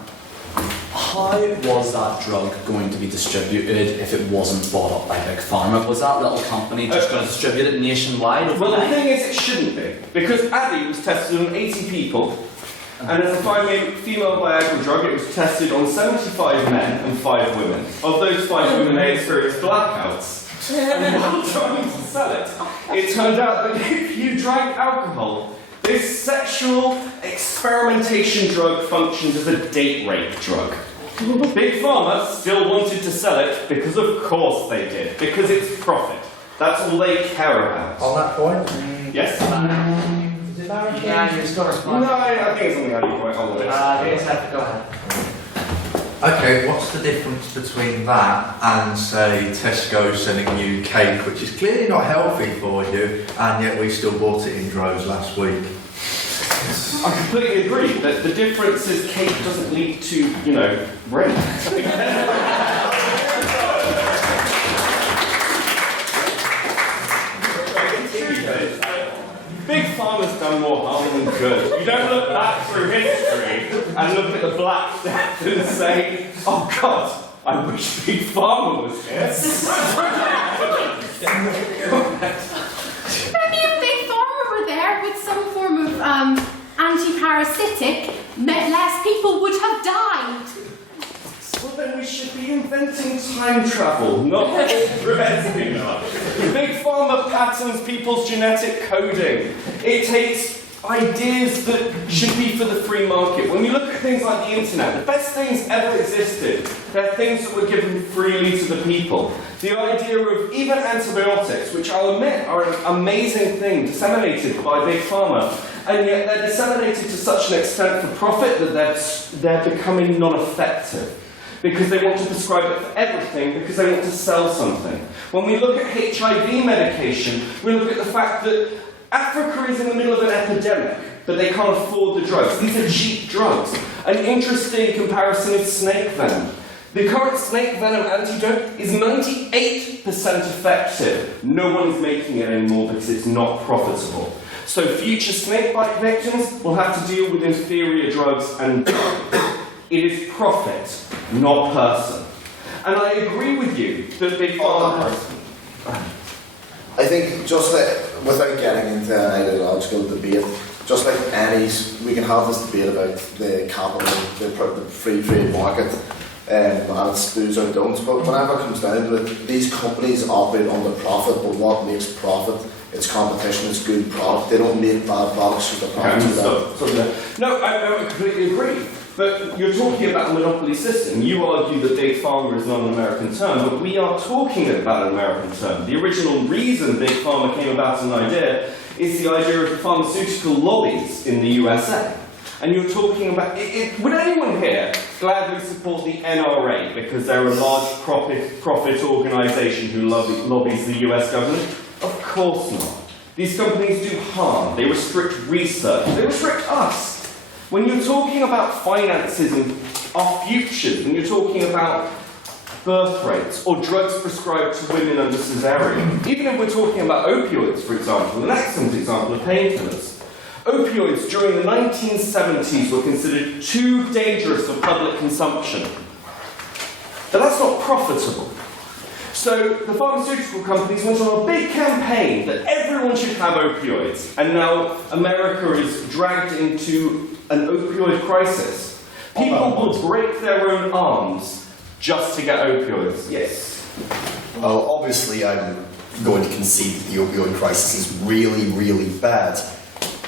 how was that drug going to be distributed if it wasn't bought up by Big Pharma? Was that little company just going to distribute it nationwide overnight? Well, the thing is, it shouldn't be, because Addy was tested on 80 people, and as a female Viagra drug, it was tested on 75 men and 5 women. Of those 5 women, they experienced blackouts. And while trying to sell it, it turned out that if you drank alcohol, this sexual experimentation drug functions as a date rape drug. Big Pharma still wanted to sell it because of course they did, because it's profit. That's all they care about. On that point? Yes? Yeah, you're still responding. No, I think it's something I need to point on this. Go ahead. Okay, what's the difference between that and, say, Tesco sending you cake, which is clearly not healthy for you, and yet we still bought it in droves last week? I completely agree that the difference is cake doesn't lead to, rent. Big Pharma's done more harm than good. You don't look back through history and look at the Black Death and say, oh God, I wish Big Pharma was here. Maybe if Big Pharma were there with some form of anti-parasitic, less people would have died. Well, then we should be inventing time travel, not progressing. Big Pharma patents people's genetic coding. It takes ideas that should be for the free market. When you look at things like the internet, the best things ever existed. They're things that were given freely to the people. The idea of even antibiotics, which I'll admit are an amazing thing, disseminated by Big Pharma, and yet they're disseminated to such an extent for profit that they're becoming non-effective. Because they want to prescribe it for everything, because they want to sell something. When we look at HIV medication, we look at the fact that Africa is in the middle of an epidemic, but they can't afford the drugs. These are cheap drugs. An interesting comparison is snake venom. The current snake venom antidote is 98% effective. No one is making it anymore because it's not profitable. So future snakebite victims will have to deal with inferior drugs and it is profit, not person. And I agree with you that Big Pharma... I think just without getting into an ideological debate, just like we can have this debate about the capital, the free trade market, and its do's or don'ts, but whenever it comes down to it, these companies operate under profit, but what makes profit? It's competition, it's good product. They don't make bad products for the products. No, I completely agree. But you're talking about a monopoly system. You argue that Big Pharma is not an American term, but we are talking about an American term. The original reason Big Pharma came about as an idea is the idea of pharmaceutical lobbies in the USA. And you're talking about... would anyone here gladly support the NRA because they're a large profit organisation who lobbies the US government? Of course not. These companies do harm. They restrict research. They restrict us. When you're talking about finances and our futures, when you're talking about birth rates or drugs prescribed to women under cesarean, even if we're talking about opioids, for example, an excellent example of painkillers. Opioids during the 1970s were considered too dangerous for public consumption. But that's not profitable. So the pharmaceutical companies went on a big campaign that everyone should have opioids, and now America is dragged into an opioid crisis. People will break their own arms just to get opioids. Yes. Well, obviously I'm going to concede that the opioid crisis is really, really bad.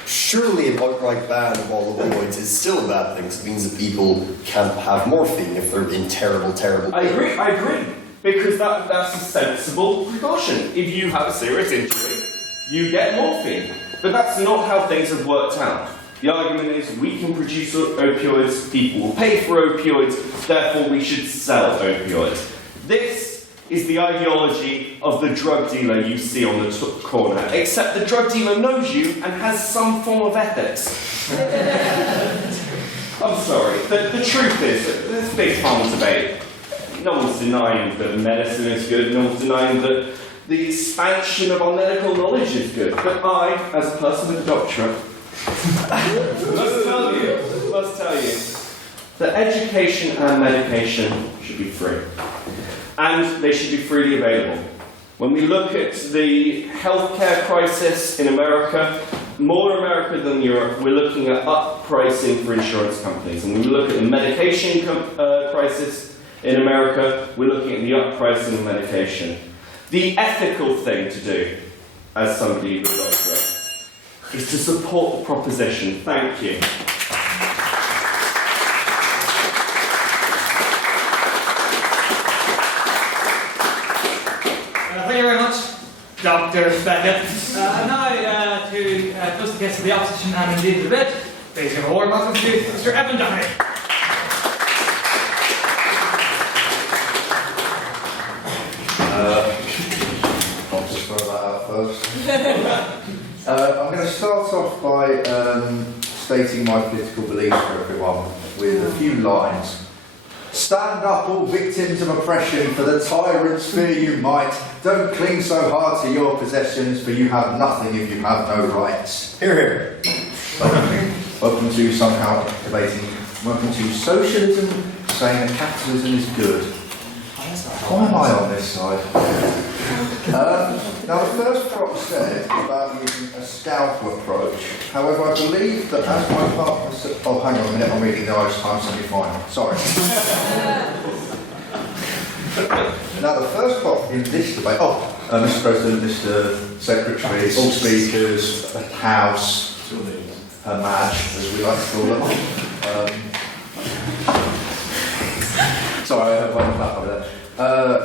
Surely an outright ban of all opioids is still a bad thing, because it means that people can't have morphine if they're in terrible, terrible pain. I agree. Because that's a sensible precaution. If you have a serious injury, you get morphine. But that's not how things have worked out. The argument is we can produce opioids, people will pay for opioids, therefore we should sell opioids. This is the ideology of the drug dealer you see on the corner, except the drug dealer knows you and has some form of ethics. I'm sorry, the truth is, this Big Pharma debate, no one's denying that medicine is good, no one's denying that the expansion of our medical knowledge is good. But I, as a person with a doctorate, must tell you that education and medication should be free. And they should be freely available. When we look at the healthcare crisis in America, more America than Europe, we're looking at up pricing for insurance companies. And when we look at the medication crisis in America, we're looking at the up pricing of medication. The ethical thing to do, as somebody with a doctorate, is to support the proposition. Thank you. Thank you very much, Dr. Beckett. And now, to close the case of the opposition and indeed the debate, please give a warm welcome to Mr. Evan Doherty. I'll just throw that out first. I'm going to start off by stating my political beliefs for everyone with a few lines. Stand up, all victims of oppression, for the tyrants fear you might. Don't cling so hard to your possessions, for you have nothing if you have no rights. Hear, hear. Welcome to somehow debating. Welcome to socialism, saying that capitalism is good. Why am I on this side? Now, the first prop said about using a scalpel approach. However, I believe that as my partner said, oh, hang on a minute, I'm reading the Irish Times semi-final. Sorry. Now, the first prop in this debate, Mr. President, Mr. Secretary, all speakers, House, Madge, as we like to call them. Sorry, I went back over there.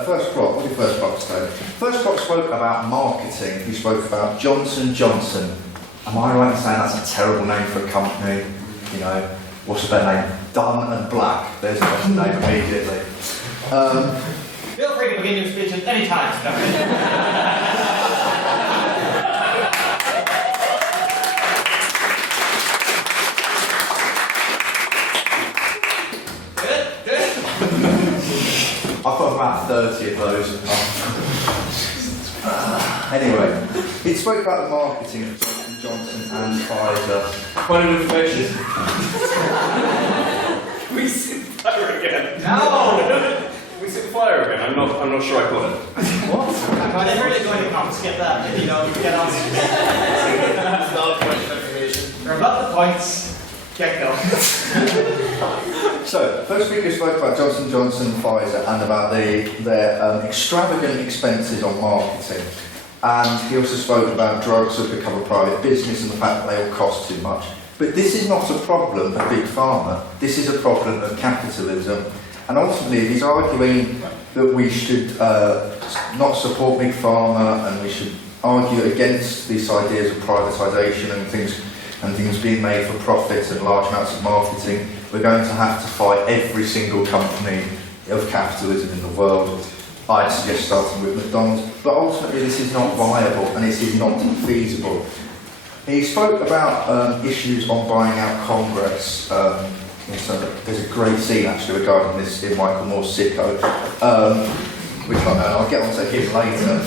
First prop, what did first prop say? First prop spoke about marketing. He spoke about Johnson & Johnson. Am I right in saying that's a terrible name for a company? You know, what's their name? Dun and Black. There's a better name immediately. Feel free to begin your speech at any time, I've got about 30 of those. Anyway, he spoke about the marketing of Johnson and Pfizer. Point of information. We sit fire again. No! We sit fire again. I'm not sure I caught it. What? Are they really going to confiscate that if you don't get on? It's not a point of information. We're about the points. Get going. So, first speaker spoke about Johnson & Johnson and Pfizer and about their extravagant expenses on marketing. And he also spoke about drugs have become a private business and the fact that they all cost too much. But this is not a problem of Big Pharma. This is a problem of capitalism. And ultimately, he's arguing that we should not support Big Pharma and we should argue against these ideas of privatisation and things being made for profit and large amounts of marketing. We're going to have to fight every single company of capitalism in the world. I'd suggest starting with McDonald's, but ultimately this is not viable and this is not feasible. He spoke about issues on buying out Congress. There's a great scene actually regarding this in Michael Moore's Sicko, which I'll get onto him later.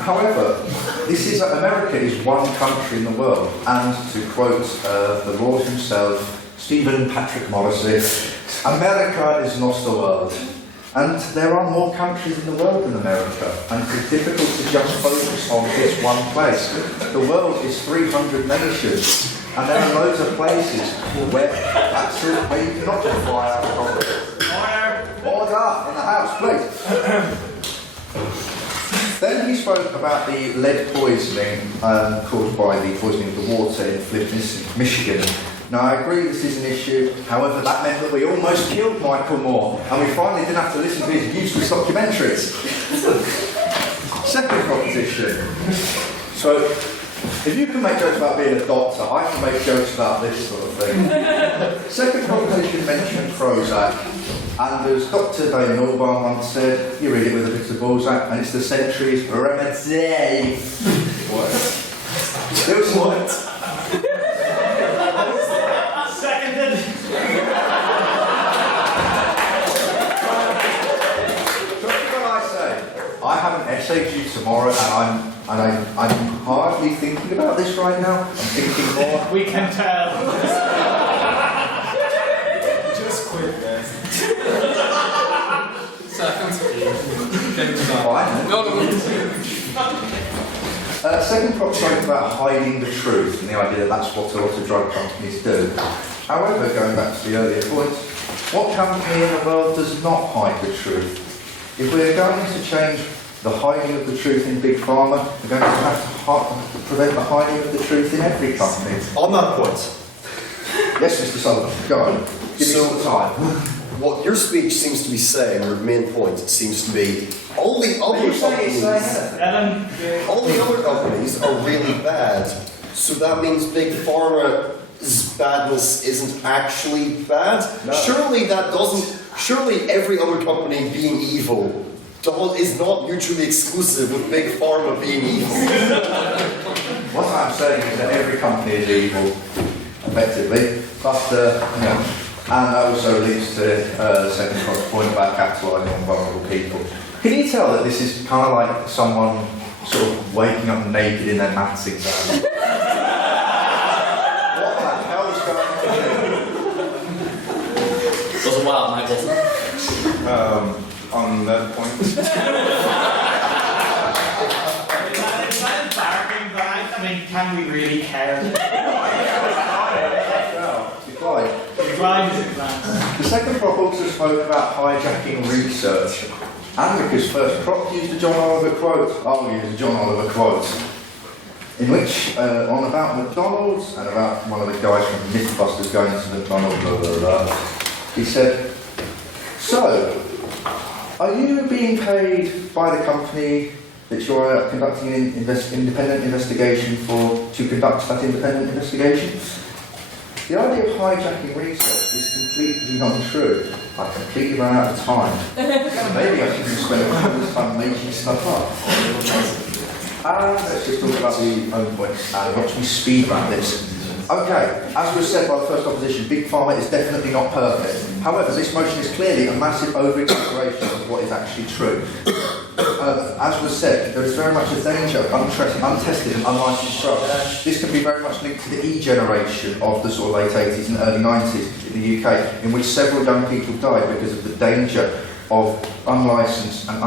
However, America is one country in the world, and to quote the Lord himself, Stephen Patrick Morrissey, America is not the world. And there are more countries in the world than America, and it's difficult to just focus on this one place. The world is 300 nations, and there are loads of places where you cannot just fly out of Congress. Order in the House, please. Then he spoke about the lead poisoning caused by the poisoning of the water in Flint, Michigan. Now, I agree this is an issue, however, that meant that we almost killed Michael Moore, and we finally didn't have to listen to his useless documentaries. Second proposition. So, if you can make jokes about being a doctor, I can make jokes about this sort of thing. Second proposition mentioned Prozac, and as Dr. Dave Norbar once said, you read it with a bit of Balzac, and it's the century's remedy. What? It was what? I have an essay due tomorrow, and I'm hardly thinking about this right now. I'm thinking more. We can tell. Just quit, guys. Second prop spoke about hiding the truth and the idea that that's what a lot of drug companies do. However, going back to the earlier point, what company in the world does not hide the truth? If we're going to change the hiding of the truth in Big Pharma, we're going to have to prevent the hiding of the truth in every company. On that point. Yes, Mr. Sullivan, go on. Give me some time. What your speech seems to be saying, your main point, seems to be all the other companies are really bad. So that means Big Pharma's badness isn't actually bad? No. Surely every other company being evil is not mutually exclusive with Big Pharma being evil. What I'm saying is that every company is evil, effectively, but and that also leads to the second point about capitalising on vulnerable people. Can you tell that this is kind of like someone sort of waking up naked in their maths exam? What the hell is going on? Doesn't work, mate, doesn't it? On on that point. It's not embarrassing, but I mean, can we really care? The second prop also spoke about hijacking research. America's first prop used a John Oliver quote. I'll use a John Oliver quote. In which, on about McDonald's and about one of the guys from Mythbusters going to McDonald's, blah, blah, blah, he said, "So, are you being paid by the company that you are conducting an independent investigation to conduct that independent investigation?" The idea of hijacking research is completely untrue. I completely ran out of time. Maybe I should just spend all this time making stuff up. Let's just talk about the own points and watch me speed run this. Okay, as was said by the first opposition, Big Pharma is definitely not perfect. However, this motion is clearly a massive over-exaggeration of what is actually true. As was said, there is very much a danger of untested and unlicensed drugs. This can be very much linked to the E-generation of the sort of late 80s and early 90s in the UK, in which several young people died because of the danger of unlicensed and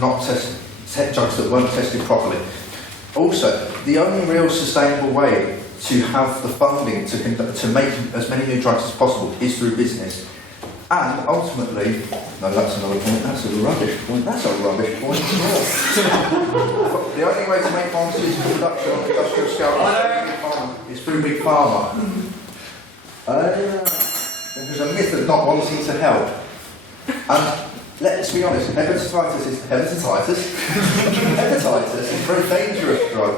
not tested drugs that weren't tested properly. Also, the only real sustainable way to have the funding to make as many new drugs as possible is through business. And ultimately, no, that's another point, that's a rubbish point, that's a rubbish point as well. The only way to make pharmaceutical production on industrial scale is through Big Pharma. There's a myth of not wanting to help. And let's be honest, hepatitis is a very dangerous drug.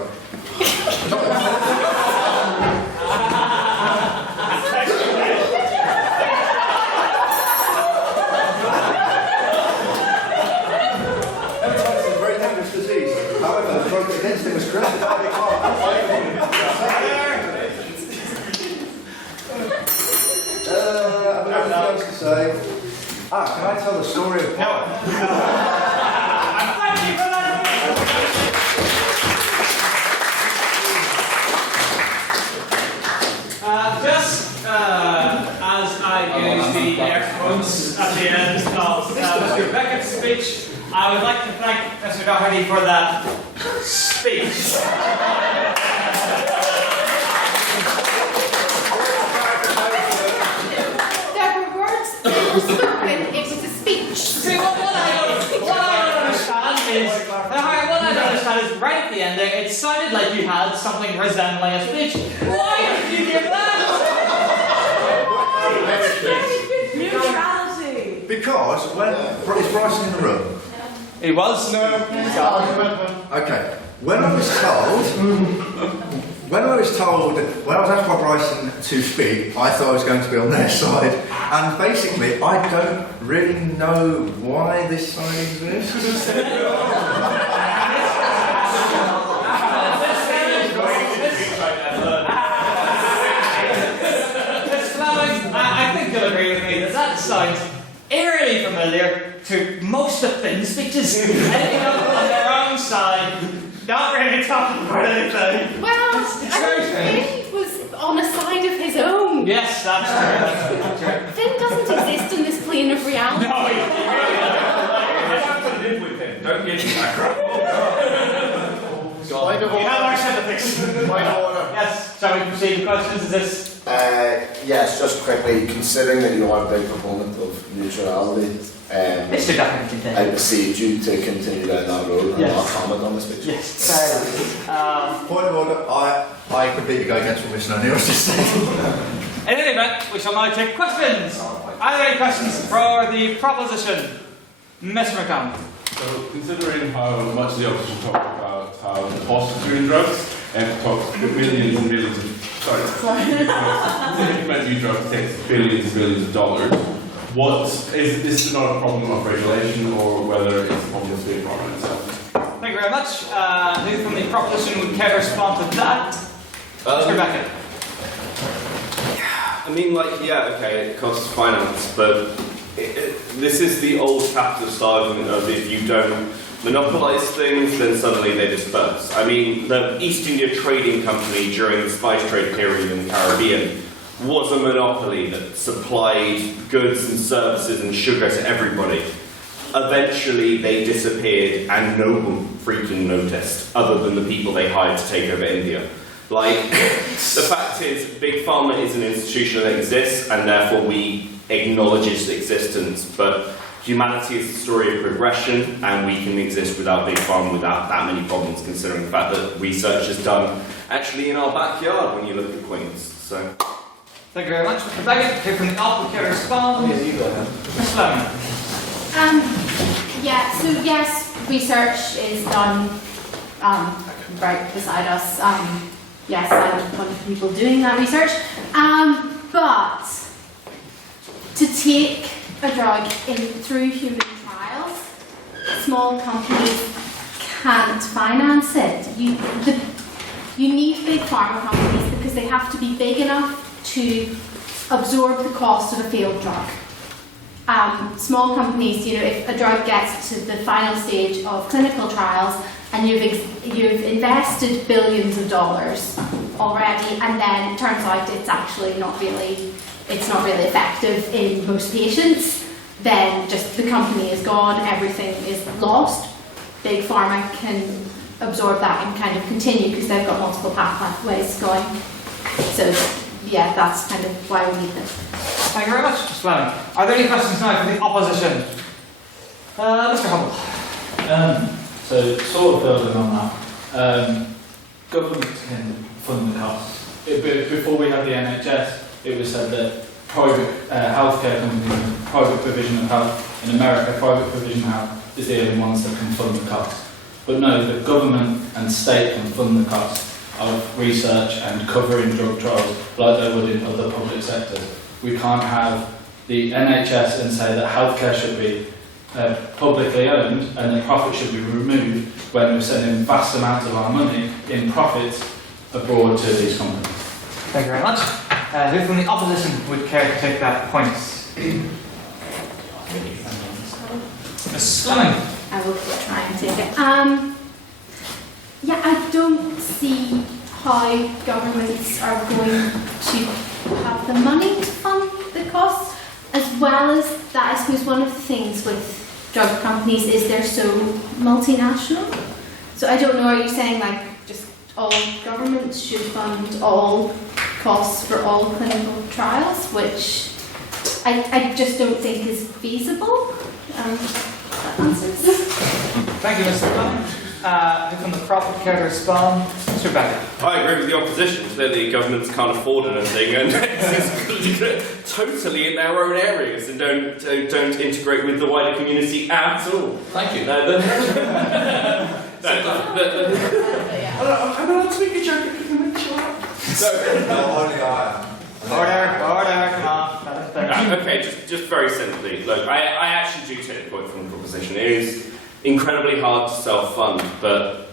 Against it was created by Big Pharma. I've got nothing else to say. Can I tell the story of Thank you for that. Just as I use the air quotes at the end of Mr. Beckett's speech, I would like to thank Mr. Doherty for that speech. There were words that were spoken, it was a speech. See, what I don't understand is right at the end there, it sounded like you had something resembling a speech. Why did you give that? Neutrality. Because is Bryson in the room? He was. No. Okay. When I was asked by Bryson to speak, I thought I was going to be on their side, and basically, I don't really know why this side exists. I think you'll agree with me that sounds eerily familiar to most of Finn's speeches. Anything else on their own side, not really talking about anything. Well, I think Finn was on a side of his own. Yes, that's true. Finn doesn't exist in this plane of reality. No, you have to live with him. Don't get him back. Point of order. We have our sympathies. Point of order. Yes, shall we proceed with questions? Is this? Yes, just quickly, considering that you are a big proponent of neutrality, Mr. Doherty, I beseech you to continue down that road and not comment on this picture. Yes, fair enough. Point of order, I completely go against what Mr. O'Neill just said. In any event, we shall now take questions. Are there any questions for the proposition? Mr. McCown. So, considering how much the opposition talked about how the cost of doing drugs and talks millions and millions of to implement new drugs takes billions and billions of dollars. What is this not a problem of regulation or whether it's a problem of Big Pharma itself? Thank you very much. Who from the proposition would care to respond to that? Mr. Beckett. I mean, okay, it costs finance, but this is the old capitalist argument of if you don't monopolise things, then suddenly they disperse. I mean, the East India Trading Company during the spice trade period in the Caribbean was a monopoly that supplied goods and services and sugar to everybody. eventually they disappeared and no one freaking noticed, other than the people they hired to take over India. Like, the fact is, Big Pharma is an institution that exists, and therefore we acknowledge its existence, but humanity is the story of progression, and we can exist without Big Pharma without that many problems, considering the fact that research is done actually in our backyard when you look at Queen's. So, thank you very much. Mr. Beckett, here from the Applicant Response. Yeah, you go ahead. Ms. Fleming. Yeah, so yes, research is done right beside us. Yes, I'm one of the people doing that research. But to take a drug through human trials, small companies can't finance it. You need big pharma companies because they have to be big enough to absorb the cost of a failed drug. Small companies, if a drug gets to the final stage of clinical trials and you've invested billions of dollars already, and then it turns out it's actually not really effective in most patients, then just the company is gone, everything is lost. Big pharma can absorb that and kind of continue because they've got multiple pathways going. So yeah, that's kind of why we need them. Thank you very much, Mr. Fleming. Are there any questions now from the opposition? Mr. Hubble. So, sort of building on that, government can fund the costs. Before we had the NHS, it was said that private healthcare companies, private provision of health, in America, private provision of health is the only ones that can fund the costs. But no, the government and state can fund the costs of research and covering drug trials like they would in other public sectors. We can't have the NHS and say that healthcare should be publicly owned and the profit should be removed when we're sending vast amounts of our money in profits abroad to these companies. Thank you very much. Who from the opposition would care to take that point? Ms. Fleming. I will try and take it. Yeah, I don't see how governments are going to have the money to fund the costs, as well as that. I suppose one of the things with drug companies is they're so multinational. So I don't know, are you saying like just all governments should fund all costs for all clinical trials, which I just don't think is feasible? That answers. Thank you, Mr. Fleming. Who from the profit care to respond? Mr. Beckett. I agree with the opposition. Clearly, governments can't afford anything, and it's totally in their own areas and don't integrate with the wider community at all. Thank you. I'm not speaking joke. Order, come on. Okay, just very simply. Look, I actually do take the point from the proposition. It is incredibly hard to self-fund, but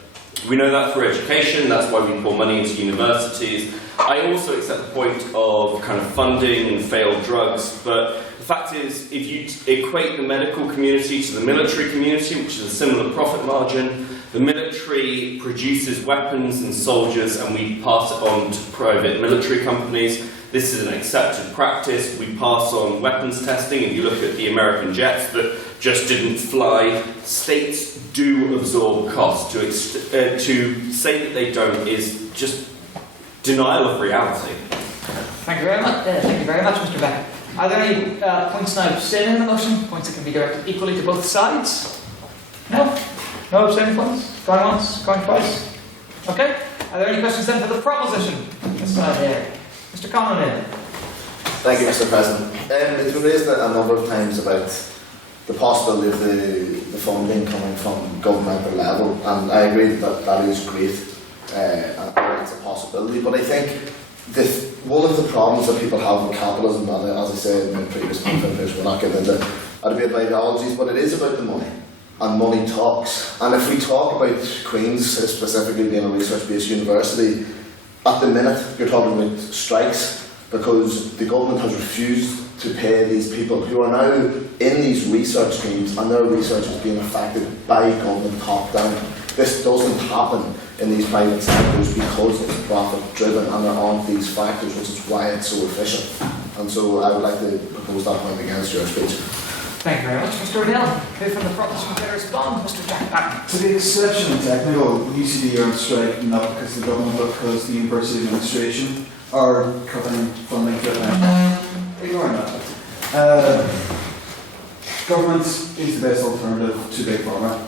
we know that through education. That's why we pour money into universities. I also accept the point of kind of funding failed drugs, but the fact is, if you equate the medical community to the military community, which is a similar profit margin, the military produces weapons and soldiers and we pass it on to private military companies. This is an accepted practice. We pass on weapons testing. If you look at the American jets that just didn't fly, states do absorb costs. To say that they don't is just denial of reality. Thank you very much. Thank you very much, Mr. Beckett. Are there any points now abstaining in the motion? Points that can be directed equally to both sides? No? No abstaining points? Going once? Going twice? Okay. Are there any questions then for the proposition? This side here. Mr. Conlon. Thank you, Mr. President. It's been raised a number of times about the possibility of the funding coming from governmental level, and I agree that is great, and it's a possibility. But I think one of the problems that people have with capitalism, and as I said in my previous conference, we're not getting into a debate about ideologies, but it is about the money. And money talks. And if we talk about Queen's specifically being a research-based university, at the minute you're talking about strikes because the government has refused to pay these people who are now in these research teams, and their research is being affected by government top down. This doesn't happen in these private sectors because it's profit driven and there aren't these factors, which is why it's so efficient. And so I would like to propose that point against your speech. Thank you very much, Mr. O'Neill. Who from the front is going to respond? Mr. Jack Patton. To the exception of technical, UCD are on strike not because of the government, but because the university administration are cutting funding for them. Ignoring that. Government is the best alternative to Big Pharma.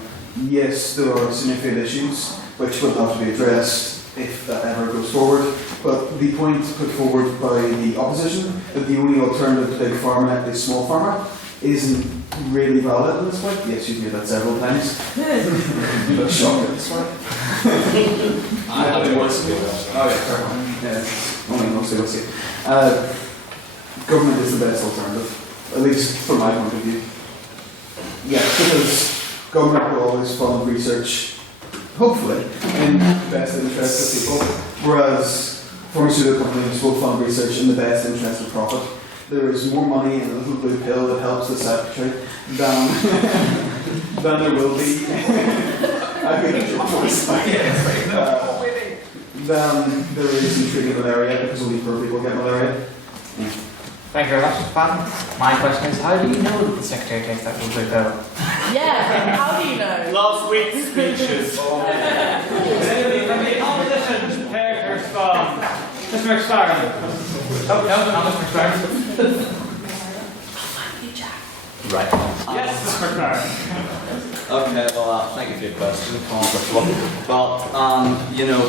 Yes, there are significant issues which will have to be addressed if that ever goes forward, but the point put forward by the opposition that the only alternative to Big Pharma is Small Pharma isn't really valid at this point. Yes, you've made that several times. You look shocked at this point. I have words to that. Oh yeah, fair one. Yeah, only mostly we'll see. Government is the best alternative, at least from my point of view. Yeah, because government will always fund research, hopefully, in the best interest of people, whereas pharmaceutical companies will fund research in the best interest of profit. There is more money in a little blue pill that helps the secretary than there will be. Than there is in treating malaria, because only poor people get malaria. Yeah. Thank you very much, Mr. Patton. My question is, how do you know that the secretary takes that blue pill? Yeah, how do you know? Last week's speeches. Anybody from the opposition prepared to respond? Mr. McSparrow. Oh, no, not Mr. McSparrow. Right. Yes, Mr. McSparrow. Okay, well, thank you for your question, but, you know,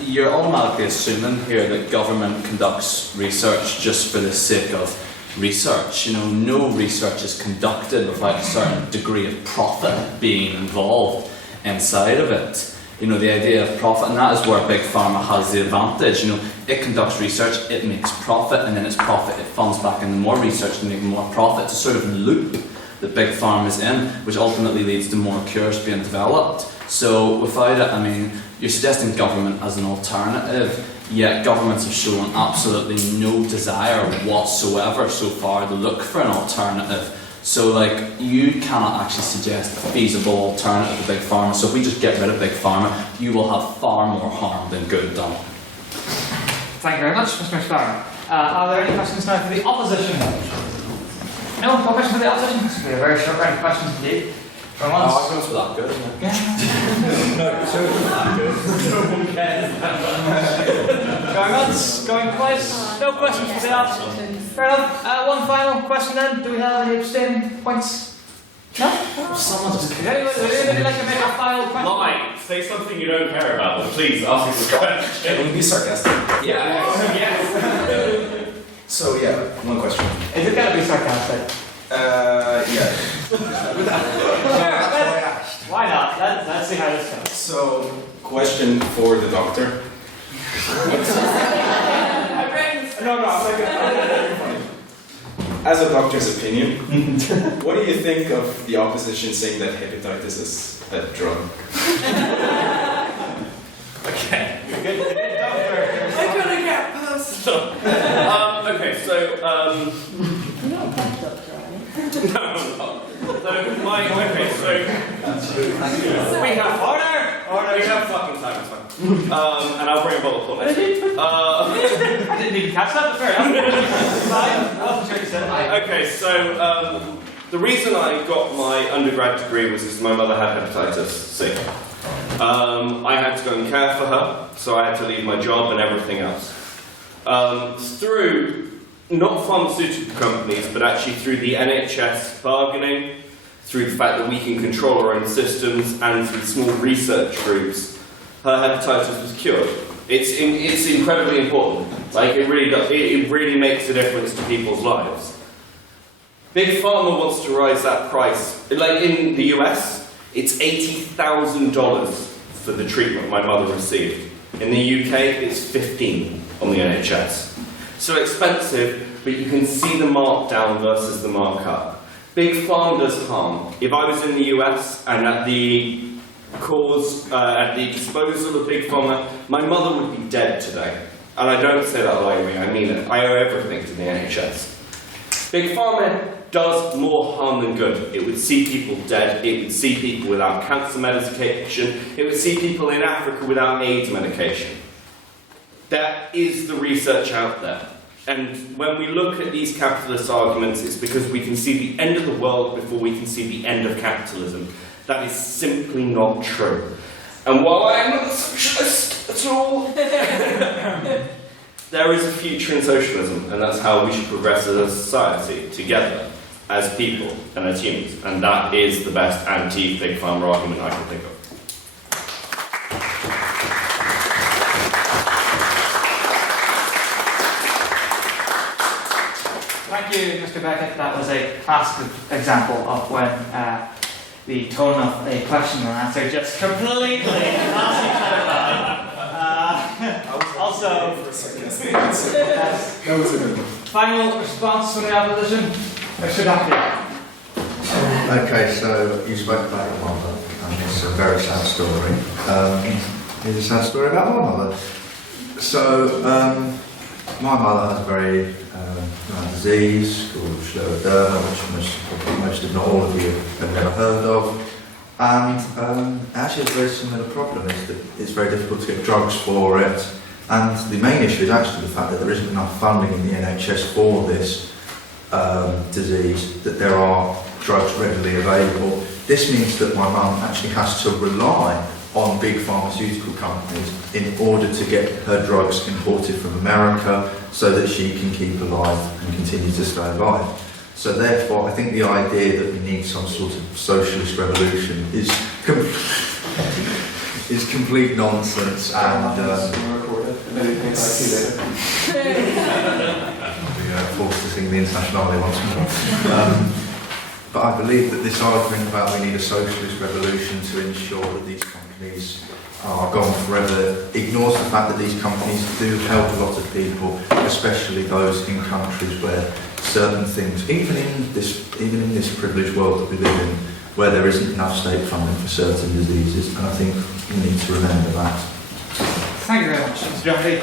you're automatically assuming here that government conducts research just for the sake of research. You know, no research is conducted without a certain degree of profit being involved inside of it. You know, the idea of profit, and that is where Big Pharma has the advantage. You know, it conducts research, it makes profit, and then its profit, it funds back into more research and making more profit. It's a sort of loop that Big Pharma is in, which ultimately leads to more cures being developed. So without it, I mean, you're suggesting government as an alternative, yet governments have shown absolutely no desire whatsoever so far to look for an alternative. So, like, you cannot actually suggest a feasible alternative to Big Pharma. So if we just get rid of Big Pharma, you will have far more harm than good done. Thank you very much, Mr. McSparrow. Are there any questions now for the opposition? No questions for the opposition? This will be a very short round of questions indeed. For once. Oh, arguments were that good, isn't it? No, so that good. Going once, going twice. No questions for the opposition. Fair enough. One final question then. Do we have any abstaining points? No? Someone just... Would anybody like to make a final question? Mike, say something you don't care about, but please ask us a question. Can we be sarcastic? Yeah. Yes. So yeah, one question. Is it going to be sarcastic? Yeah. Why not? Let's see how this goes. So, question for the doctor. As a doctor's opinion, what do you think of the opposition saying that hepatitis is a drug? Okay. Good doctor. I'm gonna get personal. Okay, so, You're not a bad doctor, are you? no, I'm not. So, Mike, okay, so, we have order, we have fucking time, it's fine. And I'll bring a bottle of water. I didn't even catch that, but fair enough. I wasn't sure you said it. Okay, so the reason I got my undergrad degree was because my mother had hepatitis C. I had to go and care for her, so I had to leave my job and everything else. Through not pharmaceutical companies, but actually through the NHS bargaining, through the fact that we can control our own systems, and through small research groups, her hepatitis was cured. It's incredibly important. Like, it really does. It really makes a difference to people's lives. Big Pharma wants to rise that price. Like in the US, it's $80,000 for the treatment my mother received. In the UK, it's $15,000 on the NHS. So expensive, but you can see the markdown versus the markup. Big Pharma does harm. If I was in the US and at the at the disposal of Big Pharma, my mother would be dead today. And I don't say that lightly, I mean it. I owe everything to the NHS. Big Pharma does more harm than good. It would see people dead, it would see people without cancer medication, it would see people in Africa without AIDS medication. That is the research out there. And when we look at these capitalist arguments, it's because we can see the end of the world before we can see the end of capitalism. That is simply not true. And while I am not a socialist at all, there is a future in socialism, and that's how we should progress as a society, together, as people and as humans. And that is the best anti-Big Pharma argument I can think of. Thank you, Mr. Beckett. That was a classic example of when the tone of a question and answer just completely also, that was a good one. Final response from the opposition? Mr. Duffy. Okay, so you spoke about your mother, and it's a very sad story. It's a sad story about my mother. So, my mother has a very disease called scleroderma, which most if not all of you have never heard of. And actually, it's a very similar problem. Is that it's very difficult to get drugs for it. And the main issue is actually the fact that there isn't enough funding in the NHS for this disease, that there are drugs readily available. This means that my mum actually has to rely on big pharmaceutical companies in order to get her drugs imported from America so that she can keep alive and continue to stay alive. So therefore, I think the idea that we need some sort of socialist revolution is complete nonsense, and we're forced to sing the Internationale once more. But I believe that this argument about we need a socialist revolution to ensure that these companies are gone forever ignores the fact that these companies do help a lot of people, especially those in countries where certain things, even in this privileged world that we live in, where there isn't enough state funding for certain diseases, and I think we need to remember that. Thank you very much, Mr. Duffy.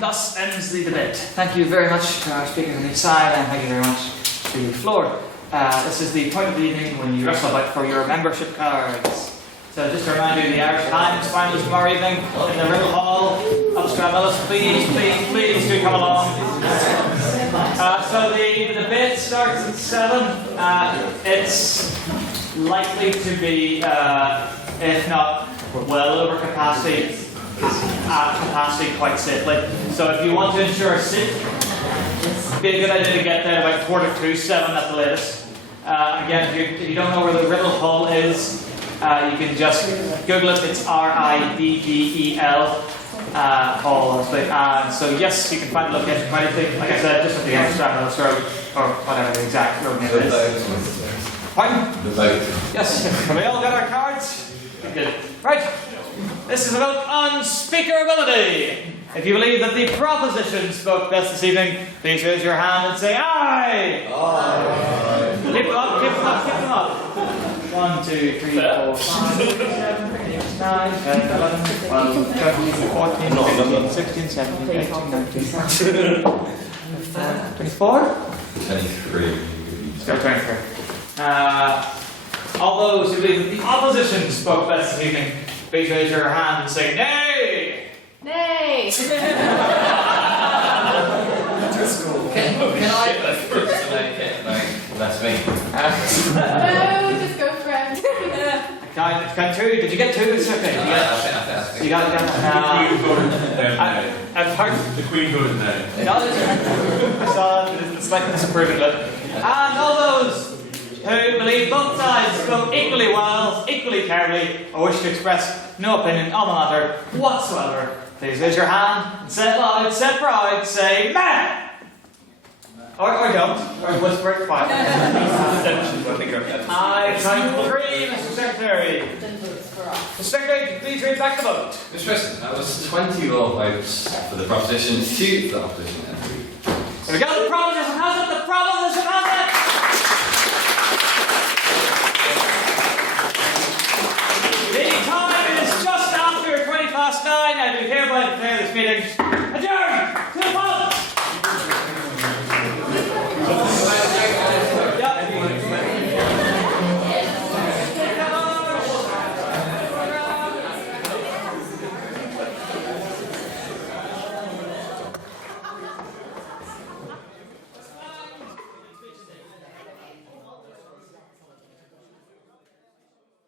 Thus ends the debate. Thank you very much to our speakers on each side, and thank you very much to the floor. This is the point of the evening when you wrestle about for your membership cards. So just to remind you, the Irish Times finals tomorrow evening in the Riddle Hall of Stramillis. Please do come along. So the debate starts at 7. It's likely to be, if not well over capacity, quite safely. So if you want to ensure a seat, it'd be a good idea to get there about 7 at the latest. Again, if you don't know where the Riddle Hall is, you can just Google it. It's RIDDEL Hall. And so yes, you can find the location for anything. Like I said, just at the end of Stramillis Road, or whatever the exact road name is. Pardon? The vote. Yes. Have we all got our cards? Good. Right. This is a vote on speakerability. If you believe that the proposition spoke best this evening, please raise your hand and say aye. Aye. Keep them up, keep them up, keep them up. 1, 2, 3, 4, 5, 6, 7, 8, 9, 10, 11, 12, 13, 14, 15, 16, 17, 18, 19, 20, 24? 23. Let's go 23. All those who believe that the opposition spoke best this evening, please raise your hand and say nay. Nay! Can I go first to make it? No, that's me. No, just go for it. Count 2. Did you get 2? It's okay. You got it. The Queen voted no. I saw it. It's like disapproving it. And all those who believe both sides spoke equally well, equally terribly, or wish to express no opinion on the matter whatsoever, please raise your hand and say it loud, say it proud, say meh! Or don't, or whisper it quietly. I count 3, Mr. Secretary. Mr. Secretary, please read back the vote. Mr. President, that was 20 votes for the proposition, 2 for the opposition. There we go, the proposition has it, the proposition has it! The time is just after 9:20. I do hereby declare this meeting